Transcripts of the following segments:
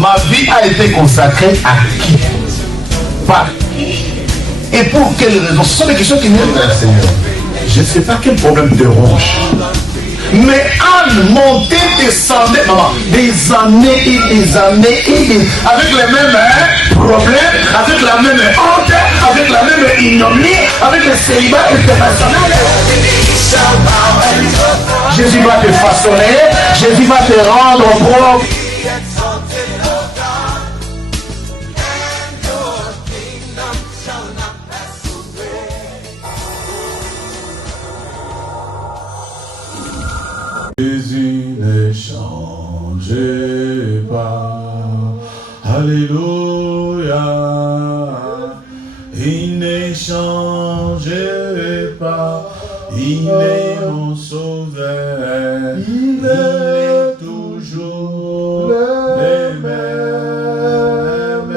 Ma vie a été consacrée à qui? Par qui? Et pour quelles raisons? Ce sont des questions qui viennent vers le Seigneur. Je ne sais pas quel problème te ronge. Mais Anne montait, descendait, maman, des années et des années et des... avec les mêmes problèmes, avec la même honte, avec la même ignominie, avec le célibat international. Jésus va te façonner, Jésus va te rendre propre. Jésus ne change pas, alléluia, il ne change pas, il est mon sauveur, il est toujours le même.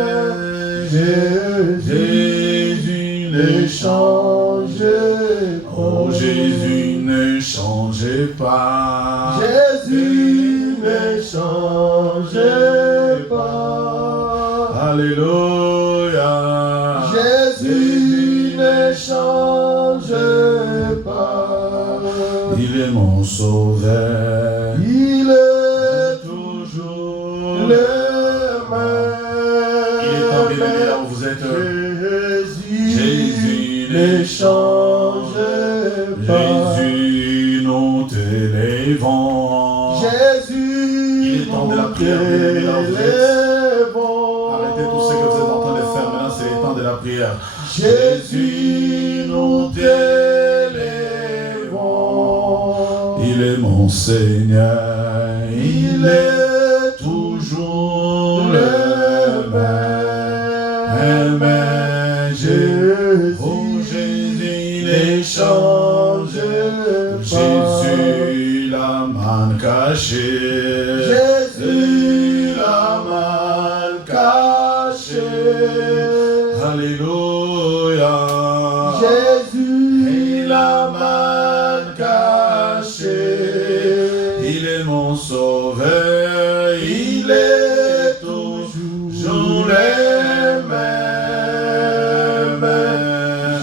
Jésus ne change pas, oh Jésus ne change pas. Jésus ne change pas. Alléluia. Jésus ne change pas. Il est mon sauveur. Il est toujours le même. Il est temps, bien-aimé, là où vous êtes. Jésus ne change pas. Jésus, nous t'élévons. Jésus, il est temps de la prière, bien-aimé, là où vous êtes. Arrêtez tout ce que vous êtes en train de faire maintenant, c'est le temps de la prière. Jésus, nous t'élévons. Il est mon Seigneur, il est toujours le même. Jésus, oh Jésus, ne change pas. Jésus, la main cachée. Jésus, la main cachée. Alléluia. Jésus, la main cachée. Il est mon sauveur, il est toujours le même.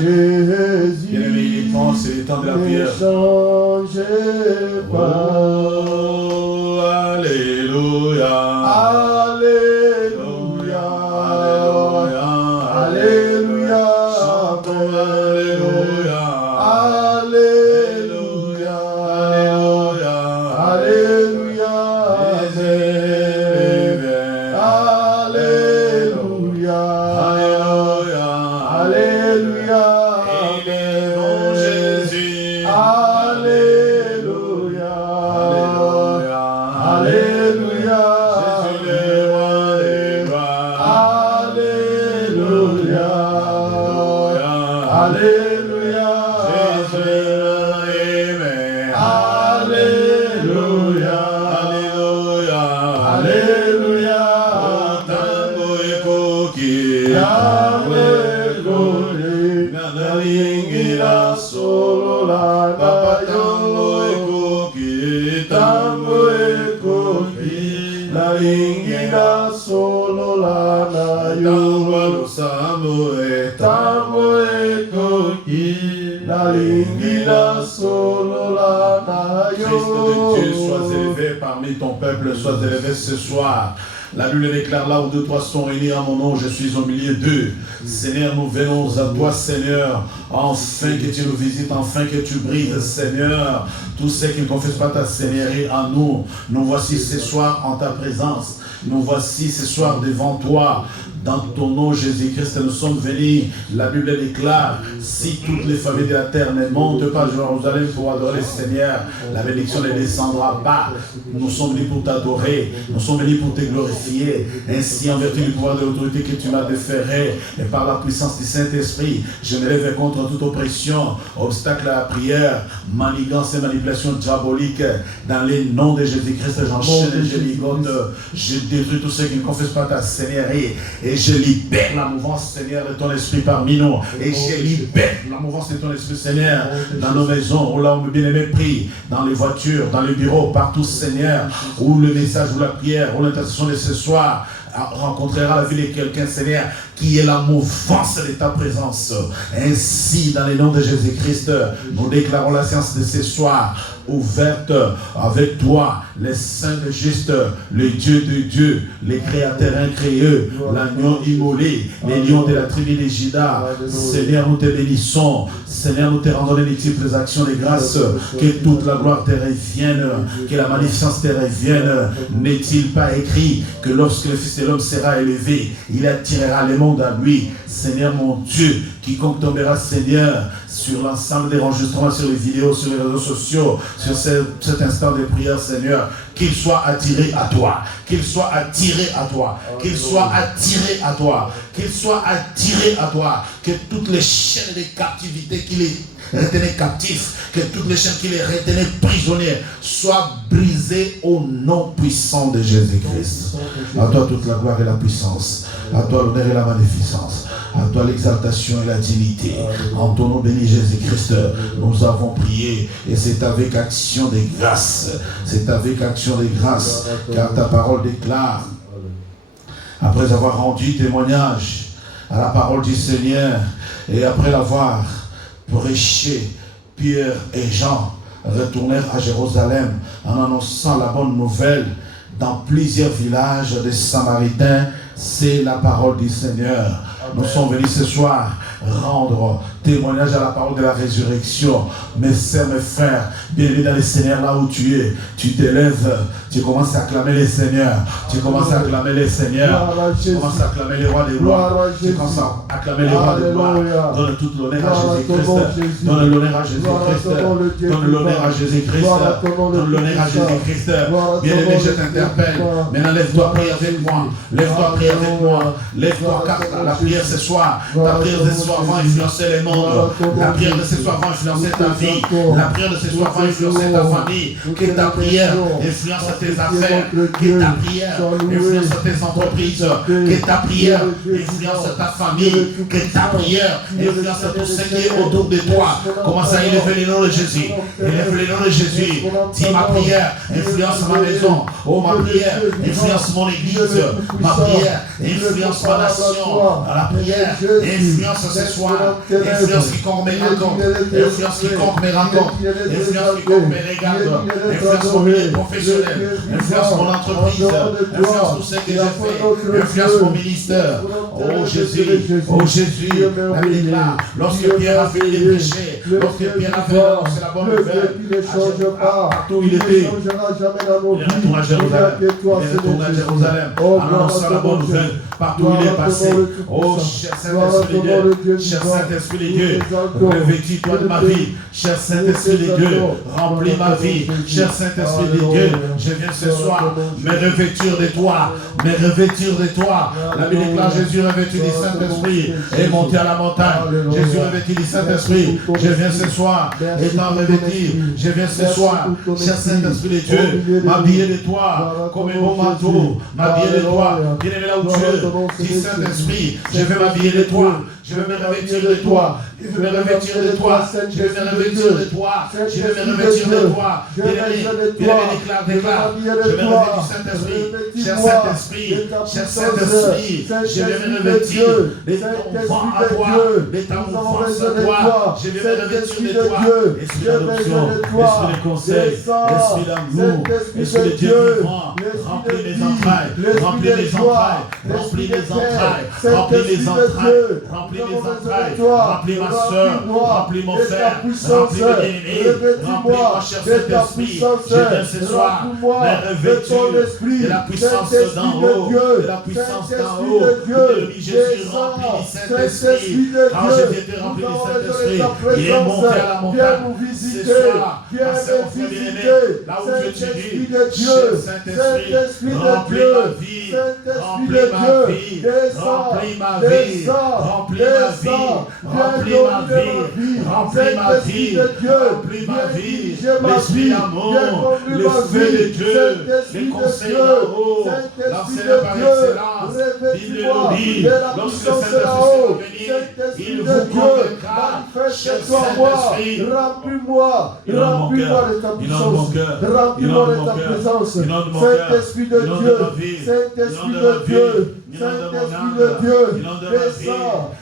Jésus, bien-aimé, il est temps, c'est le temps de la prière. Ne change pas. Oh, alléluia. Alléluia. Alléluia. Alléluia. Chantons alléluia. Alléluia. Alléluia. Alléluia. Alléluia. Alléluia. Élevons Jésus. Alléluia. Alléluia. Alléluia. Jésus le roi des rois. Alléluia. Alléluia. Jésus aimé. Alléluia. Alléluia. Alléluia. Tango ekoki. Alléluia. Nalingira solo la papa tango ekoki. Tango ekoki. Nalingira solo la nayo. Tango sambo tango ekoki. Nalingira solo la nayo. Christ de Dieu, sois élevé parmi ton peuple, sois élevé ce soir. La Bible déclare là où deux, trois sont réunis en mon nom, je suis au milieu d'eux. Seigneur, nous venons à toi, Seigneur, enfin que tu nous visites, enfin que tu brises, Seigneur, tous ceux qui ne confessent pas ta Seigneurie en nous. Nous voici ce soir en ta présence. Nous voici ce soir devant toi. Dans ton nom, Jésus-Christ, nous sommes venus. La Bible déclare, si toutes les familles de la terre ne montent pas à Jérusalem pour adorer le Seigneur, la bénédiction ne descendra pas. Nous sommes venus pour t'adorer. Nous sommes venus pour te glorifier. Ainsi, en vertu du pouvoir de l'autorité que tu m'as déféré, et par la puissance du Saint-Esprit, je me lève contre toute oppression, obstacle à la prière, manigance et manipulation diabolique. Dans les noms de Jésus-Christ, j'enchaîne, je ligote, je détruis tous ceux qui ne confessent pas ta Seigneurie. Et je libère la mouvance, Seigneur, de ton esprit parmi nous. Et je libère la mouvance de ton esprit, Seigneur, dans nos maisons, où là où bien-aimé prie, dans les voitures, dans les bureaux, partout, Seigneur, où le message, où la prière, où l'intercession de ce soir rencontrera la vie de quelqu'un, Seigneur, qui est la mouvance de ta présence. Ainsi, dans le nom de Jésus-Christ, nous déclarons la séance de ce soir ouverte avec toi, les saints de juste, le Dieu de Dieu, les créateurs incréeux, l'agneau immolé, les lions de la tribu de Juda. Seigneur, nous te bénissons. Seigneur, nous te rendons les multiples actions de grâce. Que toute la gloire te revienne, que la magnificence te revienne. N'est-il pas écrit que lorsque le Fils de l'homme sera élevé, il attirera le monde à lui? Seigneur mon Dieu, quiconque tombera, Seigneur, sur l'ensemble des enregistrements, sur les vidéos, sur les réseaux sociaux, sur cet instant de prière, Seigneur, qu'il soit attiré à toi, qu'il soit attiré à toi, qu'il soit attiré à toi, qu'il soit attiré à toi, que toutes les chaînes de captivité qui les retenaient captifs, que toutes les chaînes qui les retenaient prisonniers soient brisées au nom puissant de Jésus-Christ. À toi toute la gloire et la puissance, à toi l'honneur et la magnificence, à toi l'exaltation et la dignité. En ton nom béni Jésus-Christ, nous avons prié et c'est avec action de grâce. C'est avec action de grâce, car ta parole déclare, après avoir rendu témoignage à la parole du Seigneur et après l'avoir prêché, Pierre et Jean retournèrent à Jérusalem en annonçant la bonne nouvelle dans plusieurs villages des Samaritains. C'est la parole du Seigneur. Nous sommes venus ce soir rendre témoignage à la parole de la résurrection. Mes sœurs, mes frères, bienvenue dans le Seigneur là où tu es. Tu t'élèves, tu commences à acclamer le Seigneur. Tu commences à acclamer le Seigneur. Tu commences à acclamer les rois des rois. Tu commences à acclamer les rois des rois. Donne toute l'honneur à Jésus-Christ. Donne l'honneur à Jésus-Christ. Donne l'honneur à Jésus-Christ. Donne l'honneur à Jésus-Christ. Bien-aimé, je t'interpelle. Maintenant, lève-toi, prie avec moi. Lève-toi, prie avec moi. Lève-toi, car la prière ce soir. Ta prière ce soir va influencer les mondes. La prière de ce soir va influencer ta vie. La prière de ce soir va influencer ta famille. Que ta prière influence tes affaires. Que ta prière influence tes entreprises. Que ta prière influence ta famille. Que ta prière influence tout ce qui est autour de toi. Commence à élever le nom de Jésus. Élève le nom de Jésus. Dis ma prière influence ma maison. Oh, ma prière influence mon église. Ma prière influence ma nation. La prière influence ce soir. Influence quiconque me raconte. Influence quiconque me raconte. Influence quiconque me regarde. Influence mon milieu professionnel. Influence mon entreprise. Influence tout ce que j'ai fait. Influence mon ministère. Oh Jésus. Oh Jésus. La Bible déclare, lorsque Pierre a fini de prêcher, lorsque Pierre a fait annoncer la bonne nouvelle, partout il était, il retourne à Jérusalem. Il retourne à Jérusalem. En annonçant la bonne nouvelle, partout il est passé. Oh cher Saint-Esprit de Dieu, cher Saint-Esprit de Dieu, revêtis-toi de ma vie. Cher Saint-Esprit de Dieu, remplis ma vie. Cher Saint-Esprit de Dieu, je viens ce soir me revêtir de toi. Me revêtir de toi. La Bible déclare Jésus revêtu du Saint-Esprit et monté à la montagne. Jésus revêtu du Saint-Esprit. Je viens ce soir étant revêtu. Je viens ce soir, cher Saint-Esprit de Dieu, m'habiller de toi comme un bon manteau. M'habiller de toi. Bien-aimé là où tu es, dis Saint-Esprit, je vais m'habiller de toi. Je vais me revêtir de toi. Je vais me revêtir de toi. Je vais me revêtir de toi. Je vais me revêtir de toi. Bien-aimé, déclare. Je vais me revêtir du Saint-Esprit. Cher Saint-Esprit, cher Saint-Esprit, je vais me revêtir de ton vent à toi, de ta mouvance à toi. Je vais me revêtir de toi. Esprit d'adoption, esprit de conseil, esprit d'amour, esprit de Dieu vivant. Remplis mes entrailles, remplis mes entrailles, remplis mes entrailles, remplis mes entrailles, remplis mes entrailles, remplis ma soeur, remplis mon frère, remplis mes ennemis, remplis-moi, cher Saint-Esprit. Je viens ce soir me revêtir de la puissance d'en haut, de la puissance d'en haut. De Jésus rempli du Saint-Esprit. Quand je viens te remplir du Saint-Esprit, il est monté à la montagne. Ce soir, à mon frère bien-aimé, là où tu es, cher Saint-Esprit, remplis ma vie, remplis ma vie, remplis ma vie, remplis ma vie, remplis ma vie, remplis ma vie, remplis ma vie, l'esprit d'amour, le feu de Dieu, les conseils d'en haut, l'enseignement par excellence, Bible le lit, Saint-Esprit, lorsque le Saint-Esprit va venir, il vous convaincra. Cher Saint-Esprit, remplis-moi de ta puissance, remplis-moi de ta présence. Saint-Esprit de Dieu, Saint-Esprit de Dieu, Saint-Esprit de Dieu,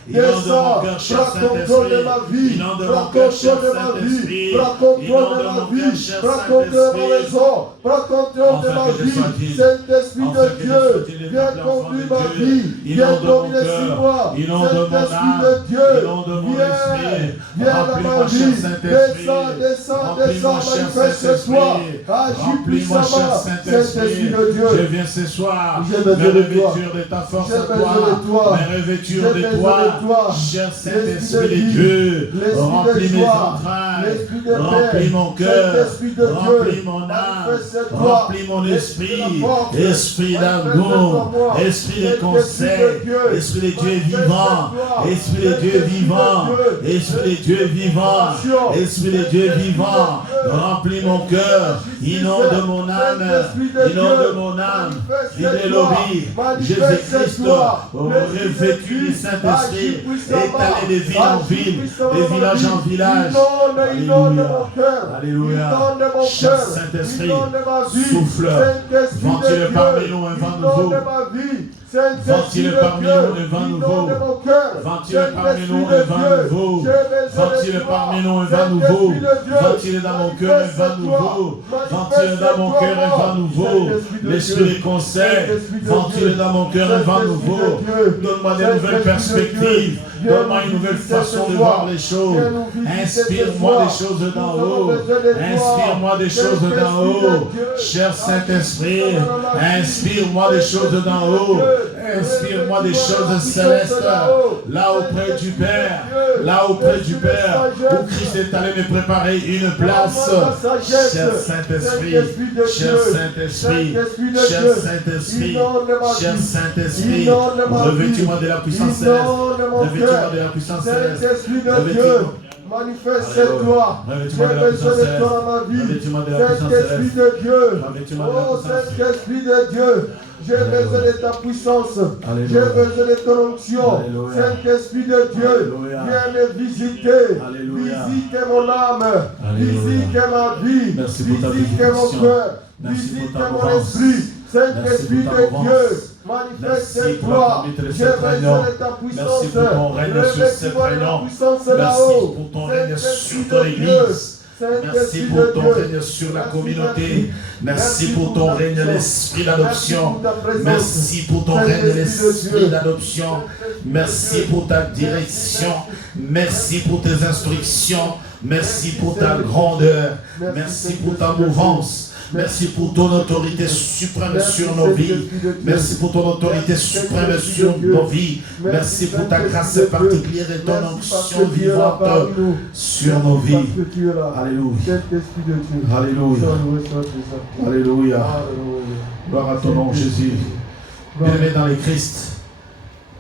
descends, prends contrôle de ma vie, prends contrôle de ma vie, prends contrôle de ma vie, prends contrôle de ma maison, prends contrôle de ma vie. Saint-Esprit de Dieu, viens conduire ma vie, viens dominer sur moi. Saint-Esprit de Dieu, viens dans ma vie, descends, manifeste-toi, agis puissamment. Saint-Esprit de Dieu, je viens ce soir, me revêtir de ta force à toi, me revêtir de toi, cher Saint-Esprit de Dieu, remplis mes entrailles, remplis mon cœur, remplis mon âme, remplis mon esprit, esprit d'amour, esprit de conseil, esprit de Dieu vivant, esprit de Dieu vivant, esprit de Dieu vivant, esprit de Dieu vivant, remplis mon cœur, inonde mon âme, inonde mon âme, Dieu Jésus-Christ, revêtu du Saint-Esprit, étalé de ville en ville, de village en village. Alléluia. Cher Saint-Esprit, souffle, ventile parmi nous un vent nouveau. Ventile parmi nous un vent nouveau. Ventile parmi nous un vent nouveau. Ventile parmi nous un vent nouveau. Ventile dans mon cœur un vent nouveau. Ventile dans mon cœur un vent nouveau. L'esprit de conseil, ventile dans mon cœur un vent nouveau. Donne-moi des nouvelles perspectives. Donne-moi une nouvelle façon de voir les choses. Inspire-moi des choses d'en haut. Inspire-moi des choses d'en haut. Cher Saint-Esprit, inspire-moi des choses d'en haut. Inspire-moi des choses célestes. Là auprès du Père. Là auprès du Père. Où Christ est allé me préparer une place. Cher Saint-Esprit. Cher Saint-Esprit. Cher Saint-Esprit. Cher Saint-Esprit. Revêtis-moi de la puissance céleste. Revêtis-moi de la puissance céleste. Saint-Esprit de Dieu, manifeste-toi. J'ai besoin de toi dans ma vie. Saint-Esprit de Dieu. Oh Saint-Esprit de Dieu. J'ai besoin de ta puissance. J'ai besoin de ton onction. Saint-Esprit de Dieu, viens me visiter. Visite mon âme. Visite ma vie. Visite mon cœur. Visite mon esprit. Saint-Esprit de Dieu, manifeste-toi. J'ai besoin de ta puissance. Merci pour ton règne sur cette réunion. Merci pour ton règne sur ton église. Merci pour ton règne sur la communauté. Merci pour ton règne, l'esprit d'adoption. Merci pour ton règne, l'esprit d'adoption. Merci pour ta direction. Merci pour tes instructions. Merci pour ta grandeur. Merci pour ta mouvance. Merci pour ton autorité suprême sur nos vies. Merci pour ton autorité suprême sur nos vies. Merci pour ta grâce particulière et ton onction vivante sur nos vies. Alléluia. Alléluia. Alléluia. Gloire à ton nom, Jésus. Bien-aimés dans les Christ.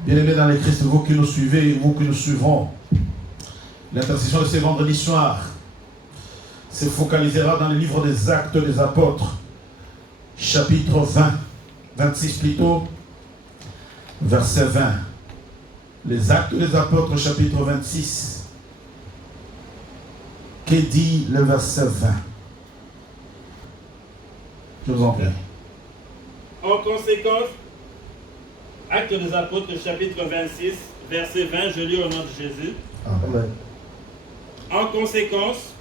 Bien-aimés dans les Christ, vous qui nous suivez, vous qui nous suivrons. L'intercession de ce vendredi soir se focalisera dans le livre des Actes des Apôtres, chapitre 26 plutôt, verset 20. Les Actes des Apôtres, chapitre 26. Que dit le verset 20? Je vous en prie. En conséquence, Actes des Apôtres, chapitre 26, verset 20, je lis au nom de Jésus. Amen. En conséquence,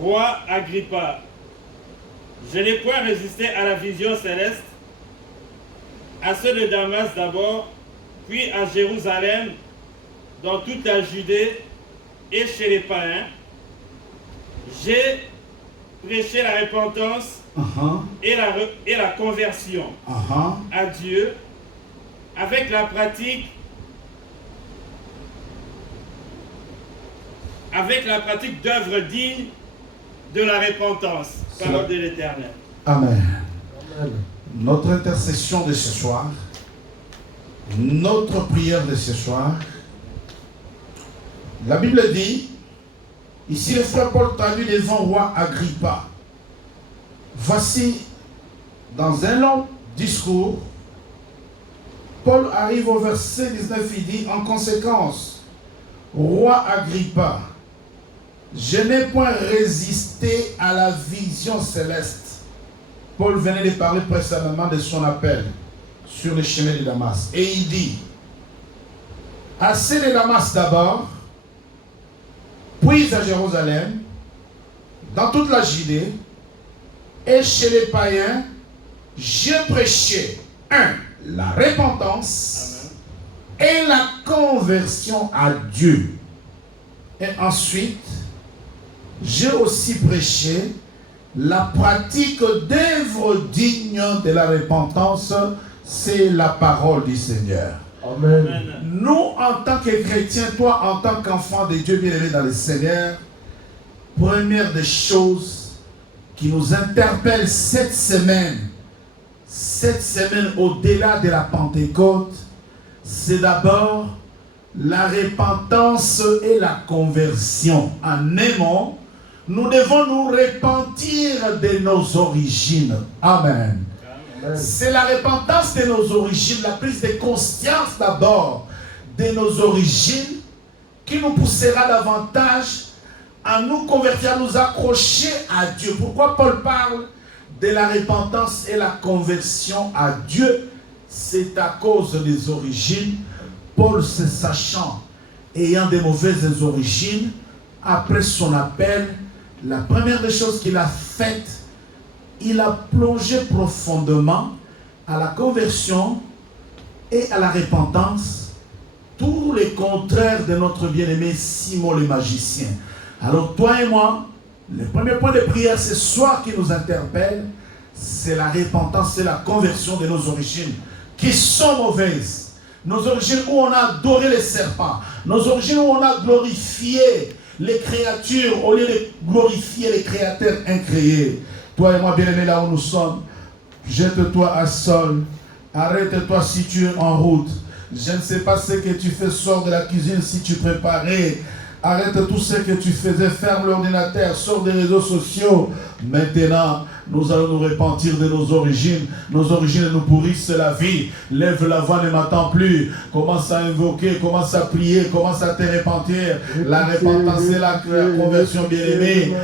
Roi Agrippa, je n'ai point résisté à la vision céleste, à ceux de Damas d'abord, puis à Jérusalem, dans toute la Judée et chez les païens. J'ai prêché la repentance et la conversion à Dieu avec la pratique d'œuvres dignes de la repentance. Parole de l'Éternel. Amen. Amen. Notre intercession de ce soir, notre prière de ce soir, la Bible dit, ici le frère Paul traduit devant roi Agrippa. Voici, dans un long discours, Paul arrive au verset 19, il dit, en conséquence, roi Agrippa, je n'ai point résisté à la vision céleste. Paul venait de parler précédemment de son appel sur le chemin de Damas. Et il dit, assez de Damas d'abord, puis à Jérusalem, dans toute la Judée, et chez les païens, je prêchais, la repentance et la conversion à Dieu. Et ensuite, j'ai aussi prêché la pratique d'œuvres dignes de la repentance, c'est la parole du Seigneur. Amen. Nous, en tant que chrétiens, toi, en tant qu'enfant de Dieu bien-aimé dans le Seigneur, première des choses qui nous interpelle cette semaine au-delà de la Pentecôte, c'est d'abord la repentance et la conversion. En aimant, nous devons nous repentir de nos origines. Amen. C'est la repentance de nos origines, la prise de conscience d'abord de nos origines qui nous poussera davantage à nous convertir, à nous accrocher à Dieu. Pourquoi Paul parle de la repentance et la conversion à Dieu? C'est à cause des origines. Paul, se sachant, ayant des mauvaises origines, après son appel, la première des choses qu'il a faites, il a plongé profondément à la conversion et à la repentance, tous les contraires de notre bien-aimé Simon le magicien. Alors toi et moi, le premier point de prière ce soir qui nous interpelle, c'est la repentance et la conversion de nos origines, qui sont mauvaises. Nos origines où on a adoré les serpents, nos origines où on a glorifié les créatures au lieu de glorifier les créateurs incréés. Toi et moi, bien-aimés, là où nous sommes, jette-toi à sol, arrête-toi si tu es en route. Je ne sais pas ce que tu fais, sors de la cuisine si tu préparais. Arrête tout ce que tu faisais, ferme l'ordinateur, sors des réseaux sociaux. Maintenant, nous allons nous repentir de nos origines. Nos origines nous pourrissent la vie. Lève la voix, ne m'attends plus. Commence à invoquer, commence à prier, commence à te repentir. La repentance et la conversion bien-aimée.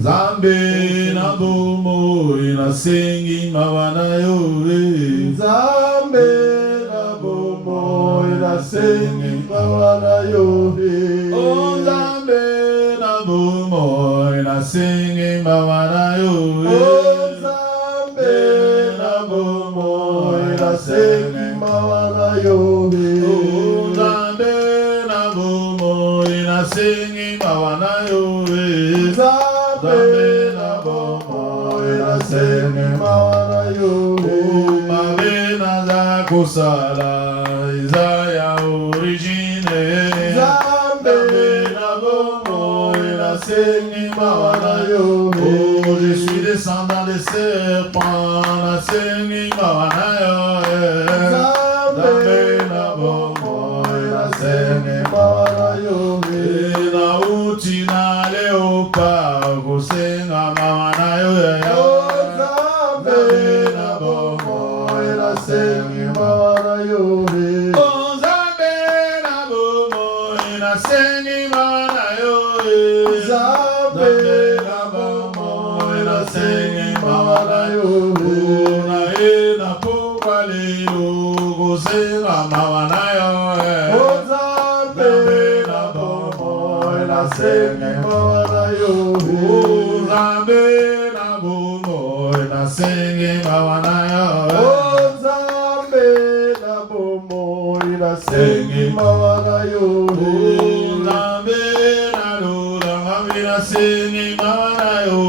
Zambe na bomo ina sengi mawana yo. Zambe na bomo ina sengi mawana yo. Oh Zambe na bomo ina sengi mawana yo. Oh Zambe na bomo ina sengi mawana yo. Oh Zambe na bomo ina sengi mawana yo. Zambe na bomo ina sengi mawana yo. Oh mabena za kusala izaya origine. Zambe na bomo ina sengi mawana yo. Oh je suis descendant des serpents, na sengi mawana yo. Zambe na bomo ina sengi mawana yo. Na uti na leopa kusenga mawana yo. Zambe na bomo ina sengi mawana yo. Zambe na bomo ina sengi mawana yo. Zambe na bomo ina sengi mawana yo. Na ina pupa leo kusenga mawana yo. Zambe na bomo ina sengi mawana yo. Zambe na bomo ina sengi mawana yo. Zambe na bomo ina sengi mawana yo. Zambe na lula ina sengi mawana yo.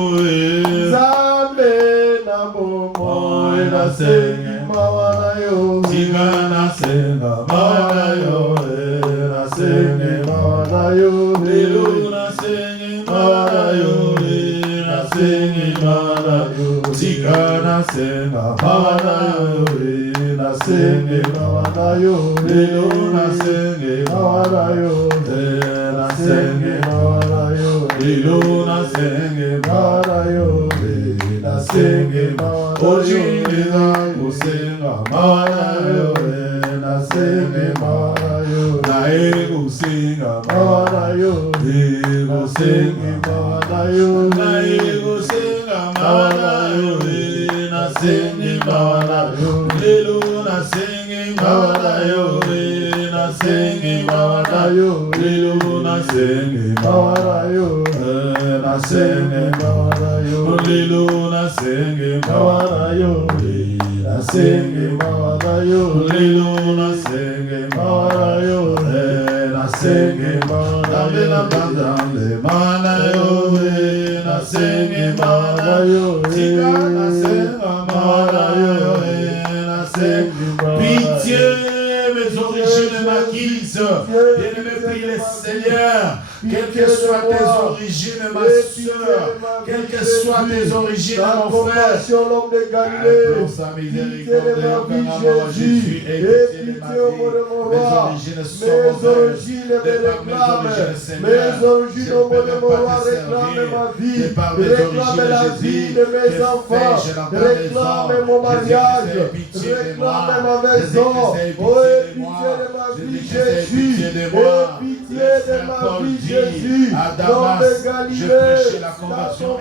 Zambe na bomo ina sengi mawana yo. Tigana senga mawana yo. Na sengi mawana yo. Luna sengi mawana yo. Na sengi mawana yo. Tigana senga mawana yo. Na sengi mawana yo. Luna sengi mawana yo. Na sengi mawana yo. Luna sengi mawana yo. Na sengi mawana yo. Ojini za kusenga mawana yo. Na senge mawanayo, naego singa mawanayo, ego senge singa mawanayo, naego singa mawanayo, na singi mawanayo, lelo na singi mawanayo, na singi mawanayo, lelo na singi mawanayo, na singi mawanayo, lelo na singi mawanayo, na singi mawanayo, lelo na singi mawanayo, na singi mawanayo, na bandande mawanayo, na singi mawanayo, tika na singi mawanayo, na singi mawanayo. Pitié, mes origines maquises, bien-aimé, prie le Seigneur, quelles que soient tes origines, ma soeur, quelles que soient tes origines, mon frère, l'homme de Galilée, implore sa pitié de ma vie, miséricorde, Jésus, et pitié au mot de mon roi. Mes origines me réclament, mes origines au mot de mon roi réclament ma vie, réclament la vie de mes enfants, réclament mon mariage, réclament ma maison. Oh, et pitié de ma vie, Jésus, et pitié de ma vie, Jésus, l'homme de Galilée, la compassion,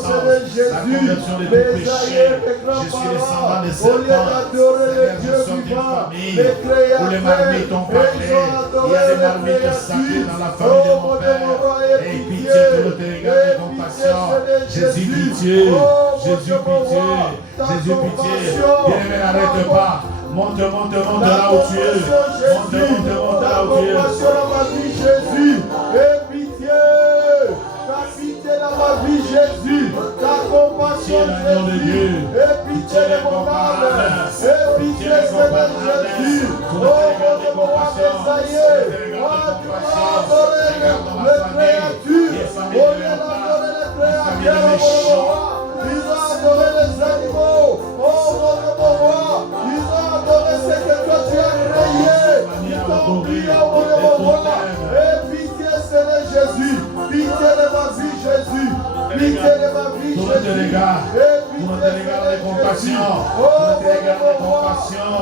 c'est Jésus, mes aïeux réclament parole, au lieu d'adorer le Dieu vivant, les créateurs, ils ont adoré les créatures, oh mon Dieu, mon roi, et pitié, Jésus, pitié, Jésus, pitié, Jésus, pitié, bien-aimé, n'arrête pas. Monte là où tu es. Monte là où tu es. Compassion dans ma vie, Jésus. Et pitié. Ta pitié dans ma vie, Jésus. Ta compassion, Jésus. Et pitié de mon âme. Et pitié, Seigneur Jésus. Oh, mon Dieu, mon roi, mes aïeux. Oh, tu m'as adoré les créatures. Au lieu d'adorer les créatures, mon roi. Ils ont adoré les animaux. Oh, mon Dieu, mon roi. Ils ont adoré ce que toi tu as créé. Ils t'ont oublié, oh mon Dieu, mon roi. Et pitié, Seigneur Jésus. Pitié de ma vie, Jésus. Pitié de ma vie, Jésus. Et pitié, Seigneur Jésus. Oh, mon Dieu, mon roi.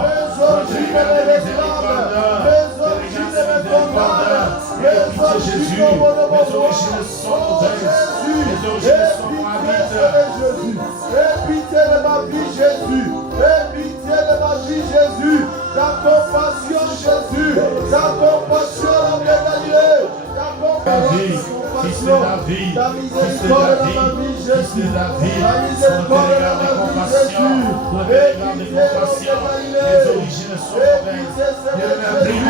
Mes origines me réclament. Mes origines me condamnent. Mes origines, oh mon Dieu, mon roi. Oh, Jésus. Et pitié de ma vie, Jésus. Et pitié de ma vie, Jésus. Ta compassion, Jésus. Ta compassion, l'homme de Galilée. Ta compassion. Ta miséricorde dans ma vie, Jésus. Ta miséricorde dans ma vie, Jésus. Et pitié, l'homme de Galilée. Et pitié, Seigneur Jésus.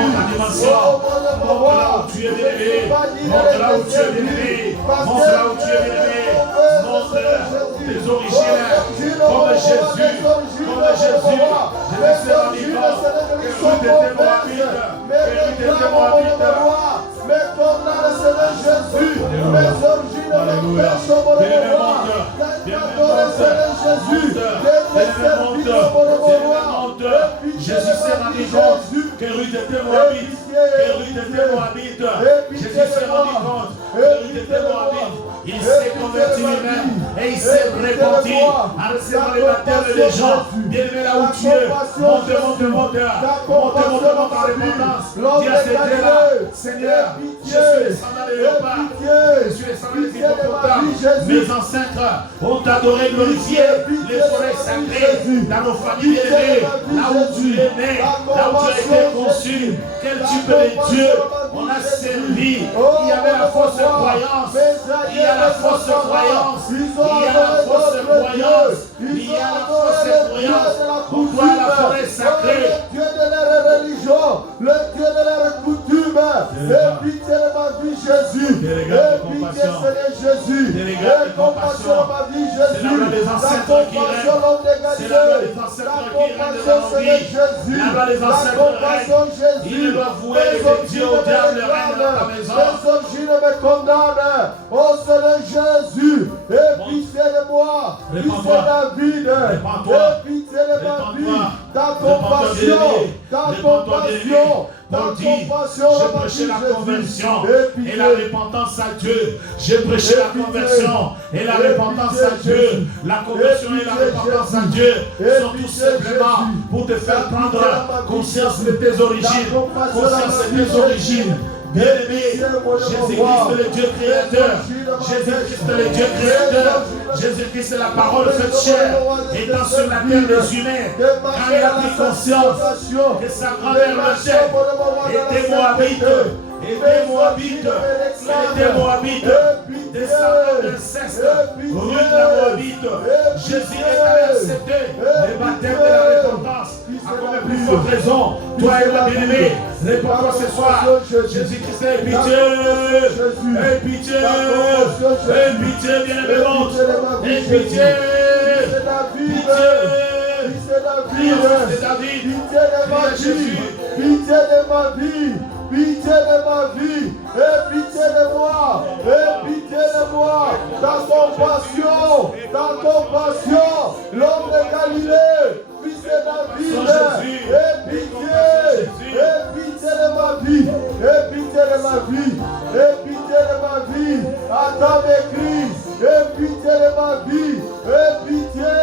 Oh, mon roi. Tu es bien-aimé. Monte là où tu es bien-aimé. Monte là où tu es bien-aimé. Monte tes origines comme Jésus. Comme Jésus. Jésus s'est rendu compte que tu étais Moabite. Que tu étais Moabite. Mais condamne, Seigneur Jésus. Mes origines m'empêchent, mon roi. Adoré, Seigneur Jésus. Jésus s'est rendu compte que Ruth était Moabite. Que Ruth était Moabite. Jésus s'est rendu compte que Ruth était Moabite. Il s'est converti lui-même et il s'est répandu à recevoir les baptêmes des gens. Bien-aimé là où tu es, monte en repentance. Dis à ce Dieu-là, Seigneur, je suis descendant des léopards, je suis descendant des hippopotames. Mes ancêtres ont adoré, glorifié les forêts sacrées dans nos familles bien-aimées, là où tu es né, là où tu as été conçu. Quel type de Dieu on a servi. Il y avait la fausse croyance. Il y a la fausse croyance. Il y a la fausse croyance. Il y a la fausse croyance. Pourquoi la forêt sacrée? Le Dieu de leur religion, le Dieu de leur coutume. Et pitié de ma vie, Jésus. Et pitié, Seigneur Jésus. Et compassion de ma vie, Jésus. La compassion, l'homme de Galilée. La compassion, Seigneur Jésus. La compassion, Jésus. Mes origines me réclament. Mes origines me condamnent. Oh Seigneur Jésus. Et pitié de moi. Pitié David. Et pitié de ma vie. Ta compassion. Ta compassion. Paul dit, j'ai prêché la conversion et la repentance à Dieu. J'ai prêché la conversion et la repentance à Dieu. La conversion et la repentance à Dieu sont tout simplement pour te faire prendre conscience de tes origines. Conscience de tes origines. Bien-aimé, Jésus-Christ le Dieu créateur. Jésus-Christ le Dieu créateur. Jésus-Christ est la parole faite chair, étant sur la terre des humains. Quand il a pris conscience que sa grand-mère le chef était moabite, descendant d'inceste, rue de la Moabite, Jésus est allé accepter le baptême de la repentance. À combien plus forte raison, toi et moi bien-aimé, réponds-toi ce soir. Jésus-Christ est pitié, pitié, pitié, bien-aimé, et pitié, pitié de ma vie, pitié de ma vie, et pitié de moi, et pitié de moi, dans ton passion, l'homme de Galilée, fils de David, et pitié de ma vie, et pitié de ma vie, et pitié de ma vie, Adam et Christ, et pitié de ma vie, et pitié,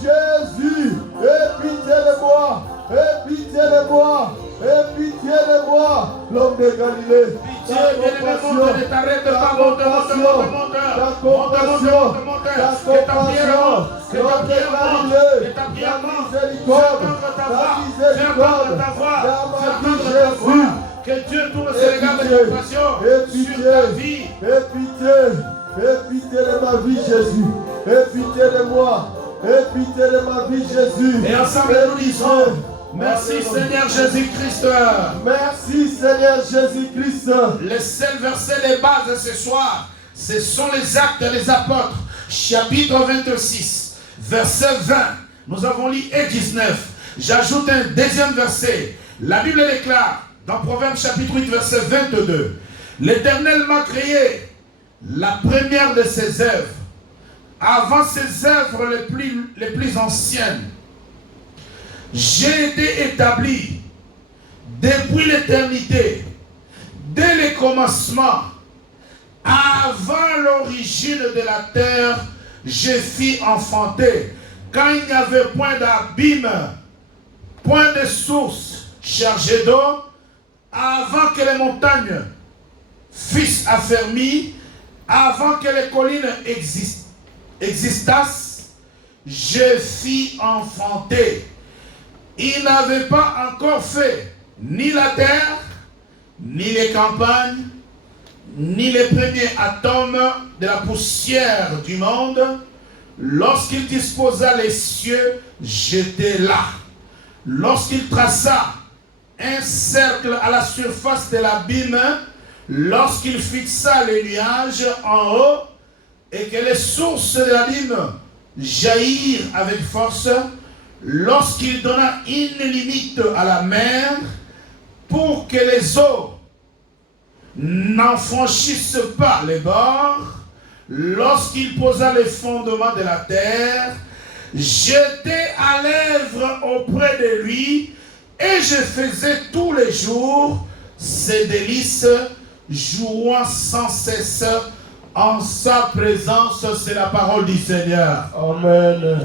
Jésus, et pitié de moi, et pitié de moi. Et pitié de moi, l'homme de Galilée. Pitié, bien-aimé, ne t'arrête pas, monte. Ta compassion, que Dieu tourne ses regards de compassion sur ta vie. Et pitié de ma vie, Jésus. Et pitié de moi. Et pitié de ma vie, Jésus. Et ensemble, nous disons. Merci Seigneur Jésus-Christ. Merci Seigneur Jésus-Christ. Les seuls versets, les bases ce soir, ce sont les Actes des Apôtres, chapitre 26, verset 20. Nous avons lu et 19. J'ajoute un deuxième verset. La Bible déclare dans Proverbes chapitre 8, verset 22. L'Éternel m'a créé la première de ses œuvres, avant ses œuvres les plus anciennes. J'ai été établi depuis l'éternité, dès le commencement, avant l'origine de la terre, je fis enfanter, quand il n'y avait point d'abîme, point de source chargée d'eau, avant que les montagnes fussent affermies, avant que les collines existassent, je fis enfanter. Il n'avait pas encore fait ni la terre, ni les campagnes, ni les premiers atomes de la poussière du monde. Lorsqu'il disposa les cieux, j'étais là. Lorsqu'il traça un cercle à la surface de l'abîme, lorsqu'il fixa les nuages en haut, et que les sources de l'abîme jaillirent avec force, lorsqu'il donna une limite à la mer pour que les eaux n'en franchissent pas les bords, lorsqu'il posa les fondements de la terre, j'étais à l'œuvre auprès de lui et je faisais tous les jours ses délices, jouant sans cesse en sa présence. C'est la parole du Seigneur. Amen.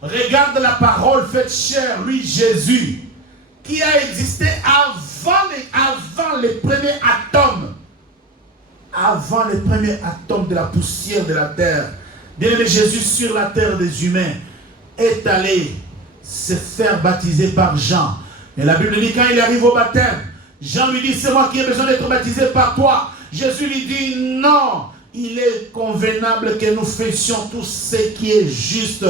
Regarde la parole faite chair, lui Jésus, qui a existé avant les premiers atomes. Avant les premiers atomes de la poussière de la terre. Bien-aimé, Jésus sur la terre des humains est allé se faire baptiser par Jean. Et la Bible dit quand il arrive au baptême, Jean lui dit c'est moi qui ai besoin d'être baptisé par toi. Jésus lui dit non, il est convenable que nous fassions tout ce qui est juste.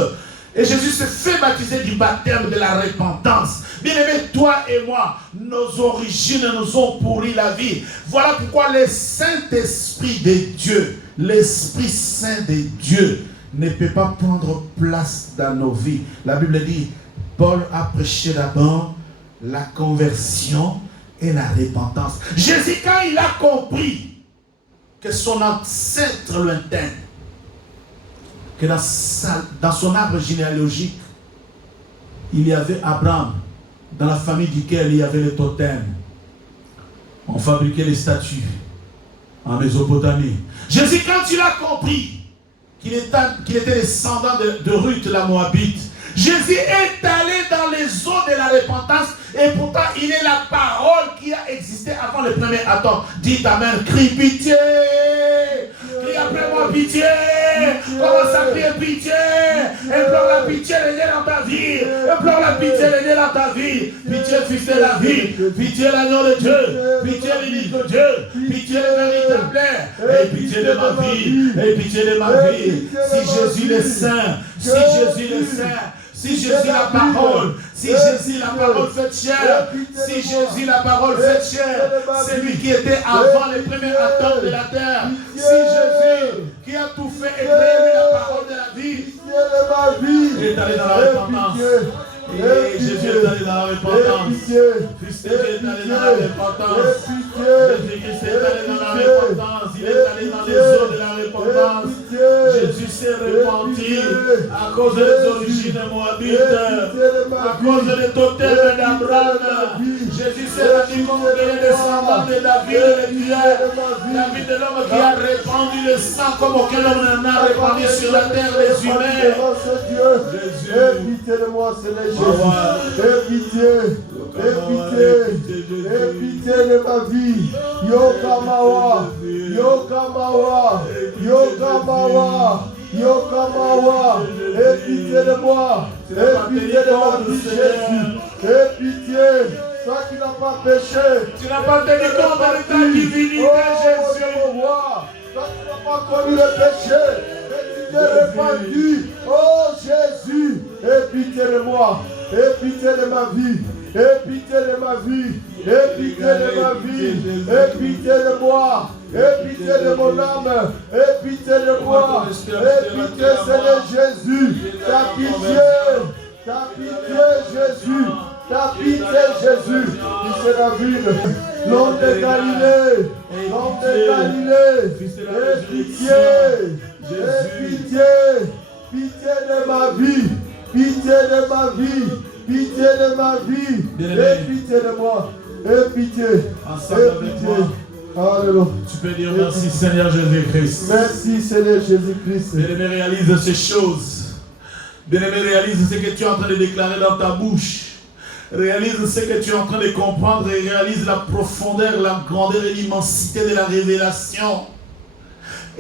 Et Jésus se fait baptiser du baptême de la repentance. Bien-aimé, toi et moi, nos origines nous ont pourri la vie. Voilà pourquoi le Saint-Esprit de Dieu, l'Esprit Saint de Dieu, ne peut pas prendre place dans nos vies. La Bible dit, Paul a prêché d'abord la conversion et la repentance. Jésus, quand il a compris que son ancêtre lointain, que dans son arbre généalogique, il y avait Abraham, dans la famille duquel il y avait le totem. ont fabriqué les statues en Mésopotamie. Jésus, quand il a compris qu'il était descendant de Ruth la Moabite, Jésus est allé dans les eaux de la repentance et pourtant il est la parole qui a existé avant le premier atome. Dites Amen, crie pitié, crie après moi pitié, commence à crier pitié, implore la pitié de Dieu dans ta vie, implore la pitié de Dieu dans ta vie, pitié fils de la vie, pitié l'agneau de Dieu, pitié l'unique de Dieu, pitié le véritable, et pitié de ma vie, et pitié de ma vie. Si Jésus est saint, si Jésus est saint, si Jésus la parole, si Jésus la parole fait chair, si Jésus la parole fait chair, c'est lui qui était avant les premiers atomes de la terre. Si Jésus qui a tout fait et créé la parole de la vie, est allé dans la repentance. Et Jésus est allé dans la repentance. Christ est allé dans la repentance. Jésus-Christ est allé dans la repentance. Il est allé dans les eaux de la repentance. Jésus s'est repenti à cause des origines moabites, à cause des totems d'Abraham. Jésus s'est rendu compte que les descendants de David et de David est l'homme qui a répandu le sang comme aucun homme n'a répandu sur la terre des humains. Jésus, pitié de moi, Seigneur. Aie pitié, aie pitié de ma vie. Yokamawa, Yokamawa, Yokamawa, Yokamawa. Aie pitié de moi, aie pitié de ma vie, Jésus. Aie pitié, toi qui n'as pas péché. Tu n'as pas tenu compte de ta divinité, Jésus. Toi qui n'as pas connu le péché. Tu t'es répandu, oh Jésus, aie pitié de moi, aie pitié de ma vie, aie pitié de ma vie, aie pitié de ma vie, aie pitié de moi, aie pitié de mon âme, aie pitié de moi, aie pitié Seigneur Jésus, ta pitié Jésus, ta pitié Jésus, qui sera ville, l'homme de Galilée, l'homme de Galilée, aie pitié. Aie pitié, pitié de ma vie, pitié de ma vie, pitié de ma vie, aie pitié de moi, aie pitié, aie pitié. Alléluia. Tu peux dire merci Seigneur Jésus-Christ. Merci Seigneur Jésus-Christ. Bien-aimé, réalise ces choses. Bien-aimé, réalise ce que tu es en train de déclarer dans ta bouche. Réalise ce que tu es en train de comprendre et réalise la profondeur, la grandeur et l'immensité de la révélation.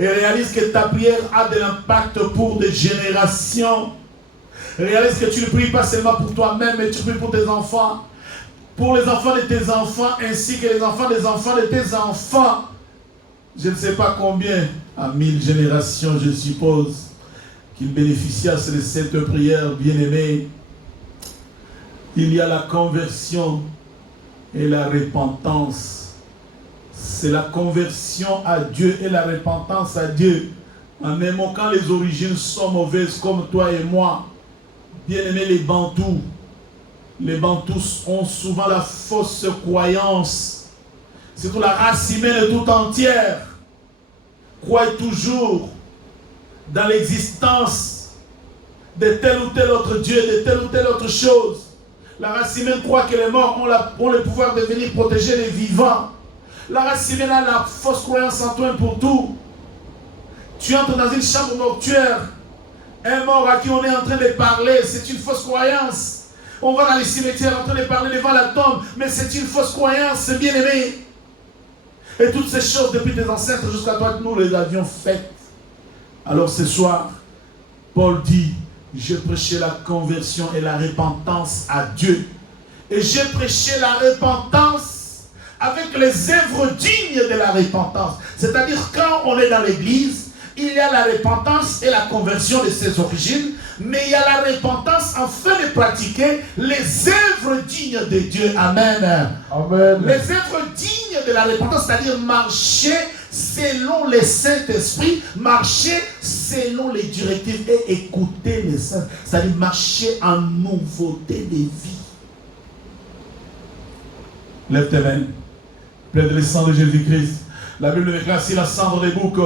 Et réalise que ta prière a de l'impact pour des générations. Réalise que tu ne pries pas seulement pour toi-même, mais tu pries pour tes enfants. Pour les enfants de tes enfants, ainsi que les enfants des enfants de tes enfants. Je ne sais pas combien, à 1000 générations, je suppose, qu'ils bénéficient de cette prière, bien-aimée. Il y a la conversion et la repentance. C'est la conversion à Dieu et la repentance à Dieu. En aimant quand les origines sont mauvaises comme toi et moi. Bien-aimés, les Bantous ont souvent la fausse croyance. Surtout la race humaine tout entière croit toujours dans l'existence de tel ou tel autre Dieu, de telle ou telle autre chose. La race humaine croit que les morts ont le pouvoir de venir protéger les vivants. La race humaine a la fausse croyance en toi pour tout. Tu entres dans une chambre mortuaire, un mort à qui on est en train de parler, c'est une fausse croyance. On va dans les cimetières en train de parler devant la tombe, mais c'est une fausse croyance, bien aimé. Et toutes ces choses depuis tes ancêtres jusqu'à toi, nous les avions faites. Alors ce soir, Paul dit, j'ai prêché la conversion et la repentance à Dieu. Et j'ai prêché la repentance avec les œuvres dignes de la repentance. C'est-à-dire quand on est dans l'église, il y a la repentance et la conversion de ses origines, mais il y a la repentance afin de pratiquer les œuvres dignes de Dieu. Amen. Amen. Les œuvres dignes de la repentance, c'est-à-dire marcher selon les Saint-Esprit, marcher selon les directives et écouter les saints, c'est-à-dire marcher en nouveauté de vie. Lève tes mains, plaide le sang de Jésus-Christ. La Bible déclare si la cendre des boucs,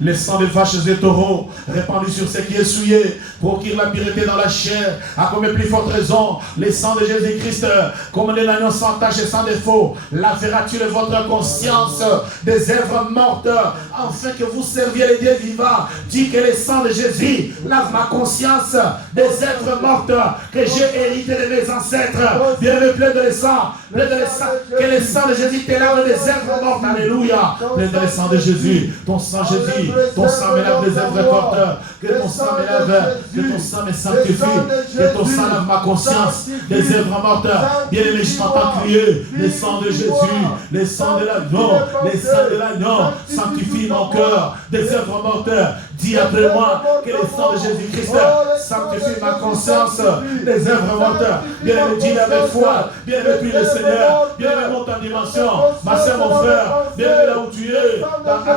les sangs des vaches et taureaux, répandus sur ce qui est souillé, procure la pureté dans la chair, à combien plus forte raison, les sangs de Jésus-Christ, comme de l'agneau sans tache et sans défaut, laveras-tu de votre conscience des œuvres mortes, afin que vous serviez les dieux vivants. Dis que les sangs de Jésus lave ma conscience des œuvres mortes que j'ai héritées de mes ancêtres. Bien le plein de sang, que les sangs de Jésus te lave des œuvres mortes. Alléluia. Plein de sang de Jésus, ton sang Jésus, ton sang me lave des œuvres mortes, que ton sang me lave, que ton sang me sanctifie, que ton sang lave ma conscience des œuvres mortes. Bien aimé, je t'entends crier, les sangs de Jésus, les sangs de l'agneau, les sangs de l'agneau, sanctifie mon cœur des œuvres mortes. Dis après moi que les sangs de Jésus-Christ sanctifient ma conscience des œuvres mortes. Bien aimé, dis avec foi, bien aimé, prie le Seigneur, bien aimé, monte en dimension, ma soeur, mon frère, bien aimé, là où tu es, à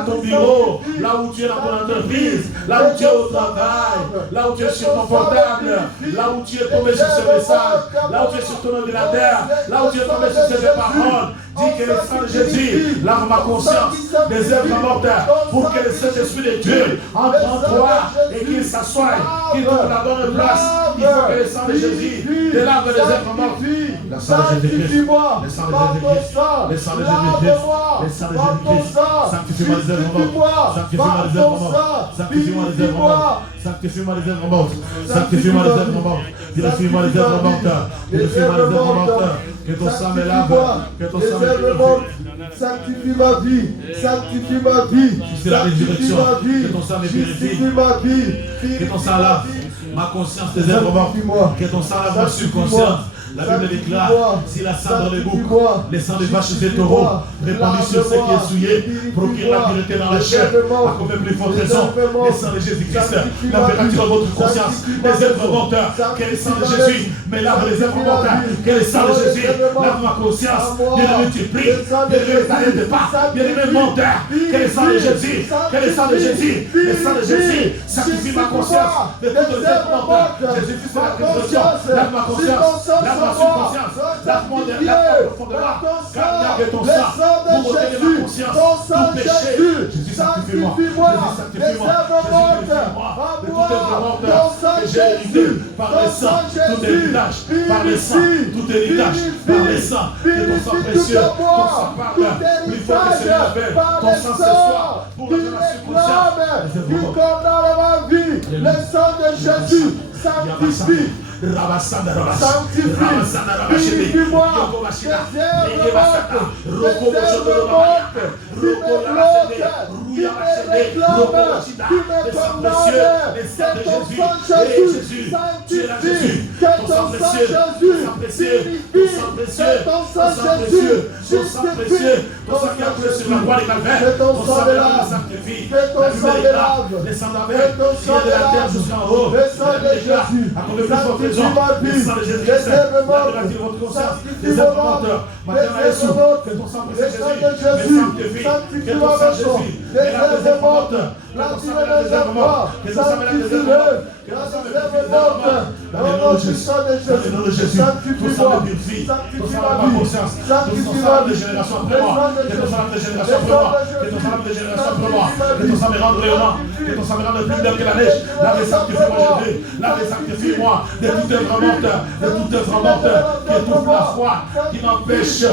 ton bureau, là où tu es dans ton entreprise, là où tu es au travail, là où tu es sur ton portable, là où tu es tombé sur ce message, là où tu es sur ton ordinateur, là où tu es tombé sur ces paroles. Dis que le sang de Jésus lave ma conscience des œuvres mortes pour que le Saint-Esprit de Dieu entre en toi et qu'il s'assoie, qu'il trouve la bonne place. Il faut que le sang de Jésus te lave les œuvres mortes. Le sang de Jésus-Christ, le sang de Jésus-Christ, le sang de Jésus-Christ, le sang de Jésus-Christ, sanctifie-moi les œuvres mortes, sanctifie-moi les œuvres mortes, sanctifie-moi les œuvres mortes, sanctifie-moi les œuvres mortes, sanctifie-moi les œuvres mortes, purifie-moi les œuvres mortes, purifie-moi les œuvres mortes, que ton sang me lave, que ton sang me purifie. Sanctifie ma vie, sanctifie ma vie, c'est la résurrection, que ton sang me purifie, que ton sang lave ma conscience des œuvres mortes, que ton sang lave ma subconscience. La Bible déclare, si la sang dans les boucs, les sangs des vaches et des taureaux, répandus sur ce qui est souillé, procure la pureté dans la chair, à combien plus forte raison, les sangs de Jésus-Christ, lavera-tu dans votre conscience les œuvres mortes, que les sangs de Jésus me lave les œuvres mortes, que les sangs de Jésus lave ma conscience, bien-aimé, tu pries, bien-aimé, t'arrêtes pas, bien-aimé, menteur, que les sangs de Jésus, que les sangs de Jésus, les sangs de Jésus, sanctifie ma conscience de toutes les œuvres mortes, Jésus-Christ, c'est la résurrection, lave ma conscience, lave ma subconscience, lave-moi profondément, car il y a que ton sang pour ôter ma conscience, tout péché. Jésus, sanctifie-moi, Jésus, sanctifie-moi, de toute œuvre morte que j'ai hérité par le sang, tout héritage, par le sang, tout héritage, par le sang, que ton sang précieux, ton sang parle, plus fort que celui appelle, ton sang ce soir, pour ôter ma subconscience. Tu condamnes ma vie, le sang de Jésus sanctifie. Sanctifie-moi des œuvres mortes, qui me bloquent, qui me réclament, qui me condamnent. Que ton sang Jésus sanctifie, que ton sang Jésus purifie, que ton sang Jésus justifie, ton sang qui a coulé sur la croix des Calvaires, que ton sang me lave, sanctifie, que ton sang me lave, les sangs d'Abel, qui est de la terre jusqu'en haut, le sang de Jésus sanctifie ma vie, les œuvres mortes, sanctifie mon âme, les œuvres mortes, le sang de Jésus sanctifie ma maison, les œuvres mortes, la vie de mes enfants, sanctifie-le, les œuvres mortes, au nom du sang de Jésus, sanctifie-moi, sanctifie ma vie, sanctifie ma vie, de génération après moi, que ton sang de génération après moi, que ton sang de génération après moi, que ton sang me rende rayonnant, que ton sang me rende plus belle que la neige. Lave, sanctifie-moi Jésus, lave, sanctifie-moi de toute œuvre morte, de toute œuvre morte qui étouffe la foi, qui m'empêche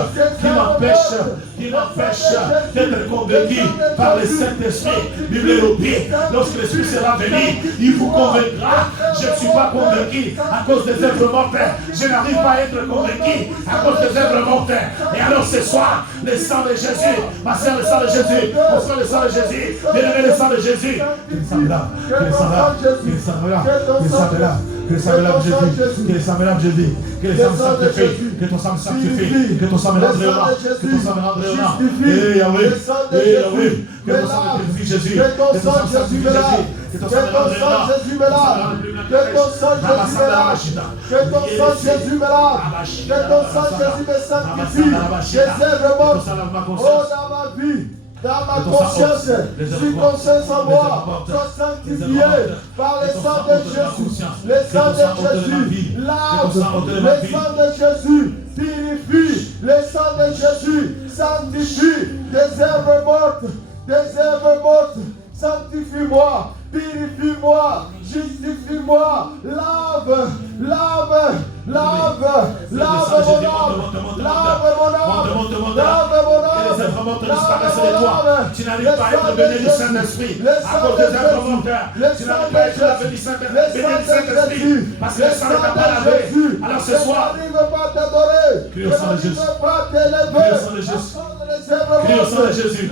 d'être convaincu par le Saint-Esprit. Bible nous dit, lorsque l'Esprit sera venu, il vous convaincra. Je ne suis pas convaincu à cause des œuvres mortes. Je n'arrive pas à être convaincu à cause des œuvres mortes. Et alors ce soir, le sang de Jésus, ma soeur, le sang de Jésus, mon frère, le sang de Jésus, bien-aimé, le sang de Jésus, que le sang me lave, que le sang me lave, que le sang me lave, que le sang me lave, que le sang me lave Jésus, que le sang me lave Jésus, que le sang me sanctifie, que ton sang me sanctifie, que ton sang me rende rayonnant, que ton sang me rende rayonnant. Eh Yahweh, que ton sang me purifie Jésus, que ton sang me sanctifie Jésus, que ton sang me rende rayonnant, que ton sang Jésus me lave, que ton sang Jésus me lave, que ton sang Jésus me sanctifie, les œuvres mortes, oh dans ma vie, dans ma conscience, conscience en moi, sois sanctifié par le sang de Jésus. Le sang de Jésus lave, le sang de Jésus purifie, le sang de Jésus sanctifie des œuvres mortes des œuvres mortes. Sanctifie-moi, purifie-moi, justifie-moi, lave, lave, lave, lave mon âme, lave mon âme, lave mon âme. Que les œuvres mortes disparaissent de toi. Tu n'arrives pas à être béni du Saint-Esprit à cause des œuvres mortes. Tu n'arrives pas à être béni du Saint-Esprit parce que le sang ne t'a pas lavé. Alors ce soir, crie au sang de Jésus. Crie au sang de Jésus. Crie au sang de Jésus.